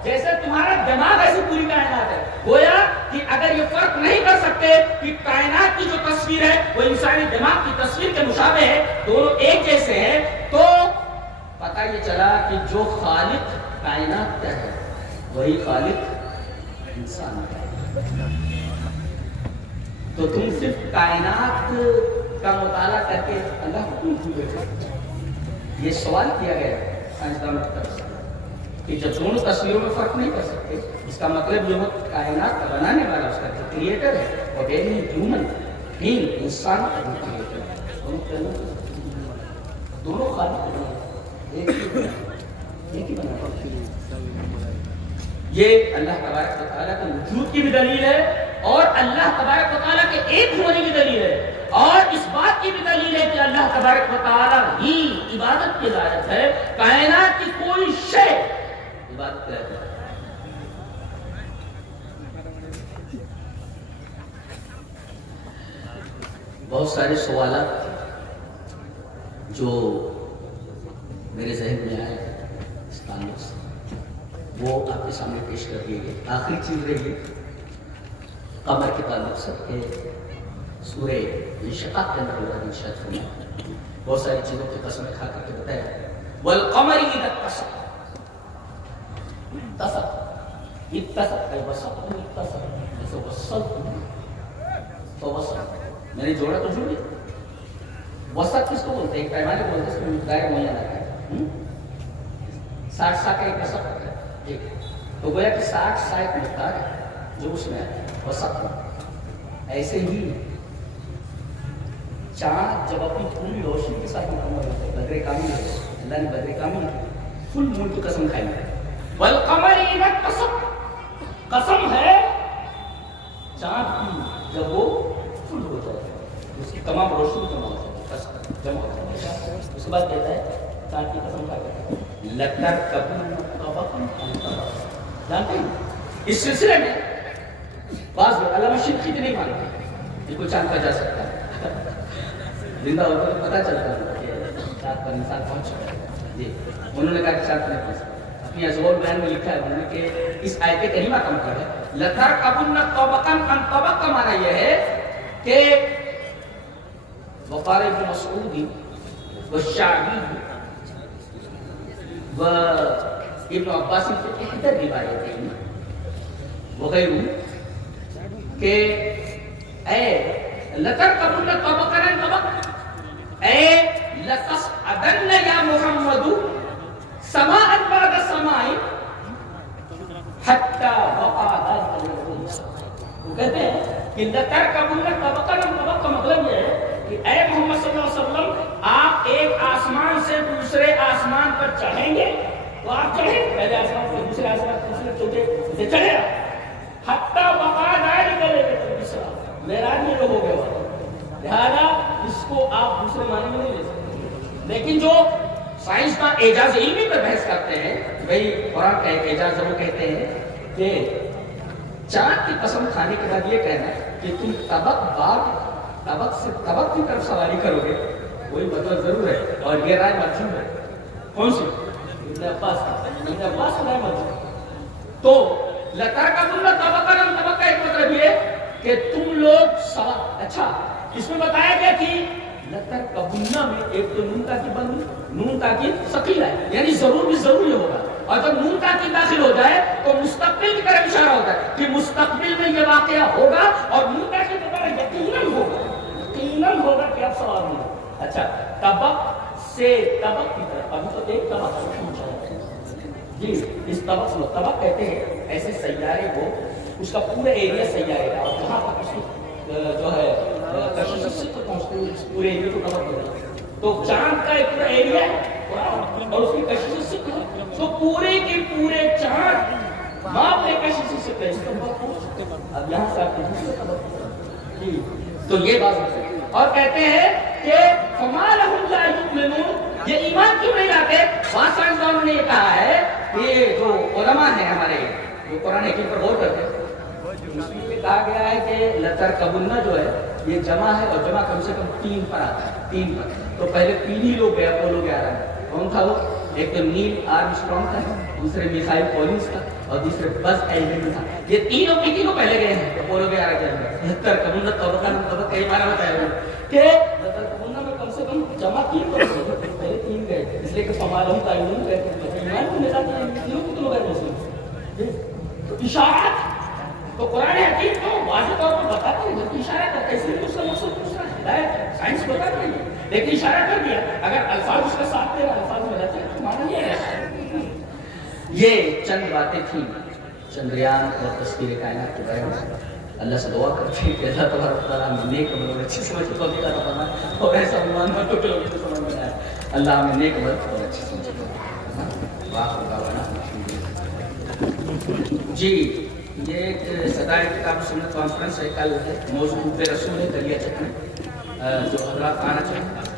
جیسے تمہارا دماغ ایسی پوری کائنات ہے۔ گویا کہ اگر یہ فرق نہیں کر سکتے کہ کائنات کی جو تصویر ہے وہ انسانی دماغ کی تصویر کے مشابہ ہے، دونوں ایک جیسے ہیں، تو پتہ یہ چلا کہ جو خالق کائنات کا ہے وہی خالق انسان کا ہے۔ تو تم صرف کائنات کا مطالعہ کر کے اللہ کو کیوں بھول گئے؟ یہ سوال کیا گیا سائنسدانوں کی طرف سے کہ جب دونوں تصویروں میں فرق نہیں کر سکتے، اس کا مطلب یہ ہو کائنات کا بنانے والا اس کا جو کریٹر ہے اور ہیومن بینگ انسان کا جو کریٹر ہے، دونوں خالق ایک ہی بنا۔ یہ اللہ تبارک و تعالیٰ کے وجود کی بھی دلیل ہے اور اللہ تبارک و تعالیٰ کے ایک ہونے کی دلیل ہے، اور اس بات کی بھی دلیل ہے کہ اللہ تبارک و تعالیٰ ہی عبادت کی لائق ہے، کائنات کی کوئی شے عبادت ہے۔ بہت سارے سوالات جو میرے ذہن میں آئے اس تعلق سے وہ آپ کے سامنے پیش کر دیے گئے۔ آخری چیز رہی قمر کے تعلق سے کہ سورہ انشقاق کے اندر اللہ نے ارشاد فرمایا، بہت ساری چیزوں کی قسمیں کھا کر کے بتایا، والقمر اذا اتسق، اتسق اے وسط، اتسق جیسے وسط فوسط، میں نے جوڑا تو جوڑی۔ وسط کس کو بولتے ہیں؟ ایک پیمانے بولتے ہیں، اس میں مقدار معین آتا ہے، 60 سا کا ایک وسط ہوتا ہے، تو گویا کہ 60 سا ایک مقدار ہے جو اس میں وسط ہے۔ ایسے ہی چاند جب اپنی پوری روشنی کے ساتھ مکمل ہوتا ہے، بدر کامل ہے، اللہ نے بدر کامل فل مون کی قسم کھائی ہے، والقمر اذا اتسق، قسم ہے چاند کی جب وہ فل ہو جائے، اس کی تمام روشنی جمع ہو جائے، جمع ہو جائے، اس کے بعد کہتا ہے چاند کی قسم کھا کر لترکبن طبقا عن طبق۔ جانتے ہیں اس سلسلے میں بعض لوگ علامہ شرقی نہیں مانتے کہ کوئی چاند پر جا سکتا ہے، زندہ ہوتا تو پتہ چلتا ہے کہ چاند پر انسان پہنچ چکا ہے۔ جی انہوں نے کہا کہ چاند پر نہیں پہنچ سکتا، اپنی ازور بیان میں لکھا ہے انہوں نے کہ اس آیت کریمہ کا مطلب ہے لترکبن طبقا عن طبق کا معنی یہ ہے کہ وقال ابن مسعود والشعبی وابن عباس کی احدى روایتیں وغیرہ کہ اے لترکبن طبقا عن طبق، اے لتصعدن یا محمد سماء بعد سماء حتى وقع ذلك الذي، وہ کہتے ہیں کہ لترکبن طبقا عن طبق کا مطلب یہ ہے کہ اے محمد صلی اللہ علیہ وسلم آپ ایک آسمان سے دوسرے آسمان پر چڑھیں گے تو آپ چڑھیں، پہلے آسمان سے دوسرے آسمان تیسرے چوتھے سے چڑھے حتی وقع ذلک الذی، معراج میں جو ہو گیا، لہذا اس کو آپ دوسرے معنی میں نہیں لے سکتے۔ لیکن جو سائنسداں اعجاز علمی پر بحث کرتے ہیں، بھئی قرآن کا ایک اعجاز وہ کہتے ہیں کہ چاند کی قسم کھانے کے بعد یہ کہنا ہے کہ تم طبق سے طبق کی طرف سواری کرو گے، کوئی مطلب ضرور ہے، اور یہ رائے مرجوح ہے۔ کون سی؟ ابن عباس کا رائے مرجوح۔ تو لترکبن طبقا عن طبق کا ایک مطلب یہ کہ تم لوگ اچھا اس میں بتایا گیا کہ لترکبن میں ایک تو نون تاکید بنی، نون تاکید ثقیلہ ہے، یعنی ضرور بھی ضروری ہوگا، اور جب نون تاکید داخل ہو جائے تو مستقبل کی طرف اشارہ ہوتا ہے کہ مستقبل میں یہ واقعہ ہوگا، اور نون تاکید کے بعد یقیناً ہوگا، یقیناً ہوگا کہ اب سوال نہیں ہے۔ اچھا طبق سے طبق کی طرف، ابھی تو ایک طبق سے پہنچا ہے جی، اس طبق سے طبق کہتے ہیں ایسے سیارے کو، اس کا پورا ایریا سیارے کا، اور جہاں پر اس جو ہے کشش سے پہنچتے ہیں اس پورے ایریا کو طبق ہوتا ہے۔ تو چاند کا ایک پورا ایریا ہے اور اس کی کشش سے تو پورے کے پورے چاند باپ نے کشش سے کہتے، اب یہاں سے آپ کے جی تو یہ بات ہے، اور کہتے ہیں کہ فما لهم لا يؤمنون، یہ ایمان کیوں نہیں لاتے؟ بعض سائنسدانوں نے یہ کہا ہے کہ جو علماء ہیں ہمارے جو قرآن حکیم پر غور کرتے ہیں، مسلم میں کہا گیا ہے کہ لترکبن جو ہے یہ جمع ہے اور جمع کم سے کم 3 پر آتا ہے 3 پر. تو پہلے 3 ہی لوگ گئے اپولو 11 میں. کون تھا وہ؟ ایک تو نیل آرمسٹرانگ تھا, دوسرے میخائیل کولنز تھا اور دوسرے بز ایلڈرن تھا. یہ تینوں پہلے گئے ہیں اپولو 11 کے اندر. لترکبن توبہ کئی بار بتایا ہوا کہ لترکبن میں کم سے کم جمع 3 پر پہلے 3 گئے, اس لیے کہ فمالہم تعینون گئے ایمان کو نکال دیا تینوں کتنوں گئے مسلم. تو اشارات تو قرآن حکیم کو واضح طور پر بتاتا ہے, جبکہ اشارہ کرتا ہے, اس لیے اس کا مقصد دوسرا ہدایت ہے, سائنس بتا نہیں ہے, لیکن اشارہ کر دیا. اگر الفاظ اس کا ساتھ دے رہا, الفاظ میں رہتے ہیں تو مانا یہ ہے. یہ چند باتیں تھیں چندریان اور تذکیر کائنات کے بارے میں. اللہ سے دعا کرتے ہیں کہ اللہ تبارک و تعالیٰ ہمیں نیک عمل اور اچھی سمجھ کو عطا فرمائے اور ایسا عنوان نہ تو کہ لوگوں کو سمجھ میں آئے. اللہ ہمیں نیک عمل اور اچھی سمجھ کو جی. یہ ایک صدائے کتاب سنت کانفرنس ہے, کل موضوع حب رسول ہے دریا چک میں, جو حضرات آنا چاہیں.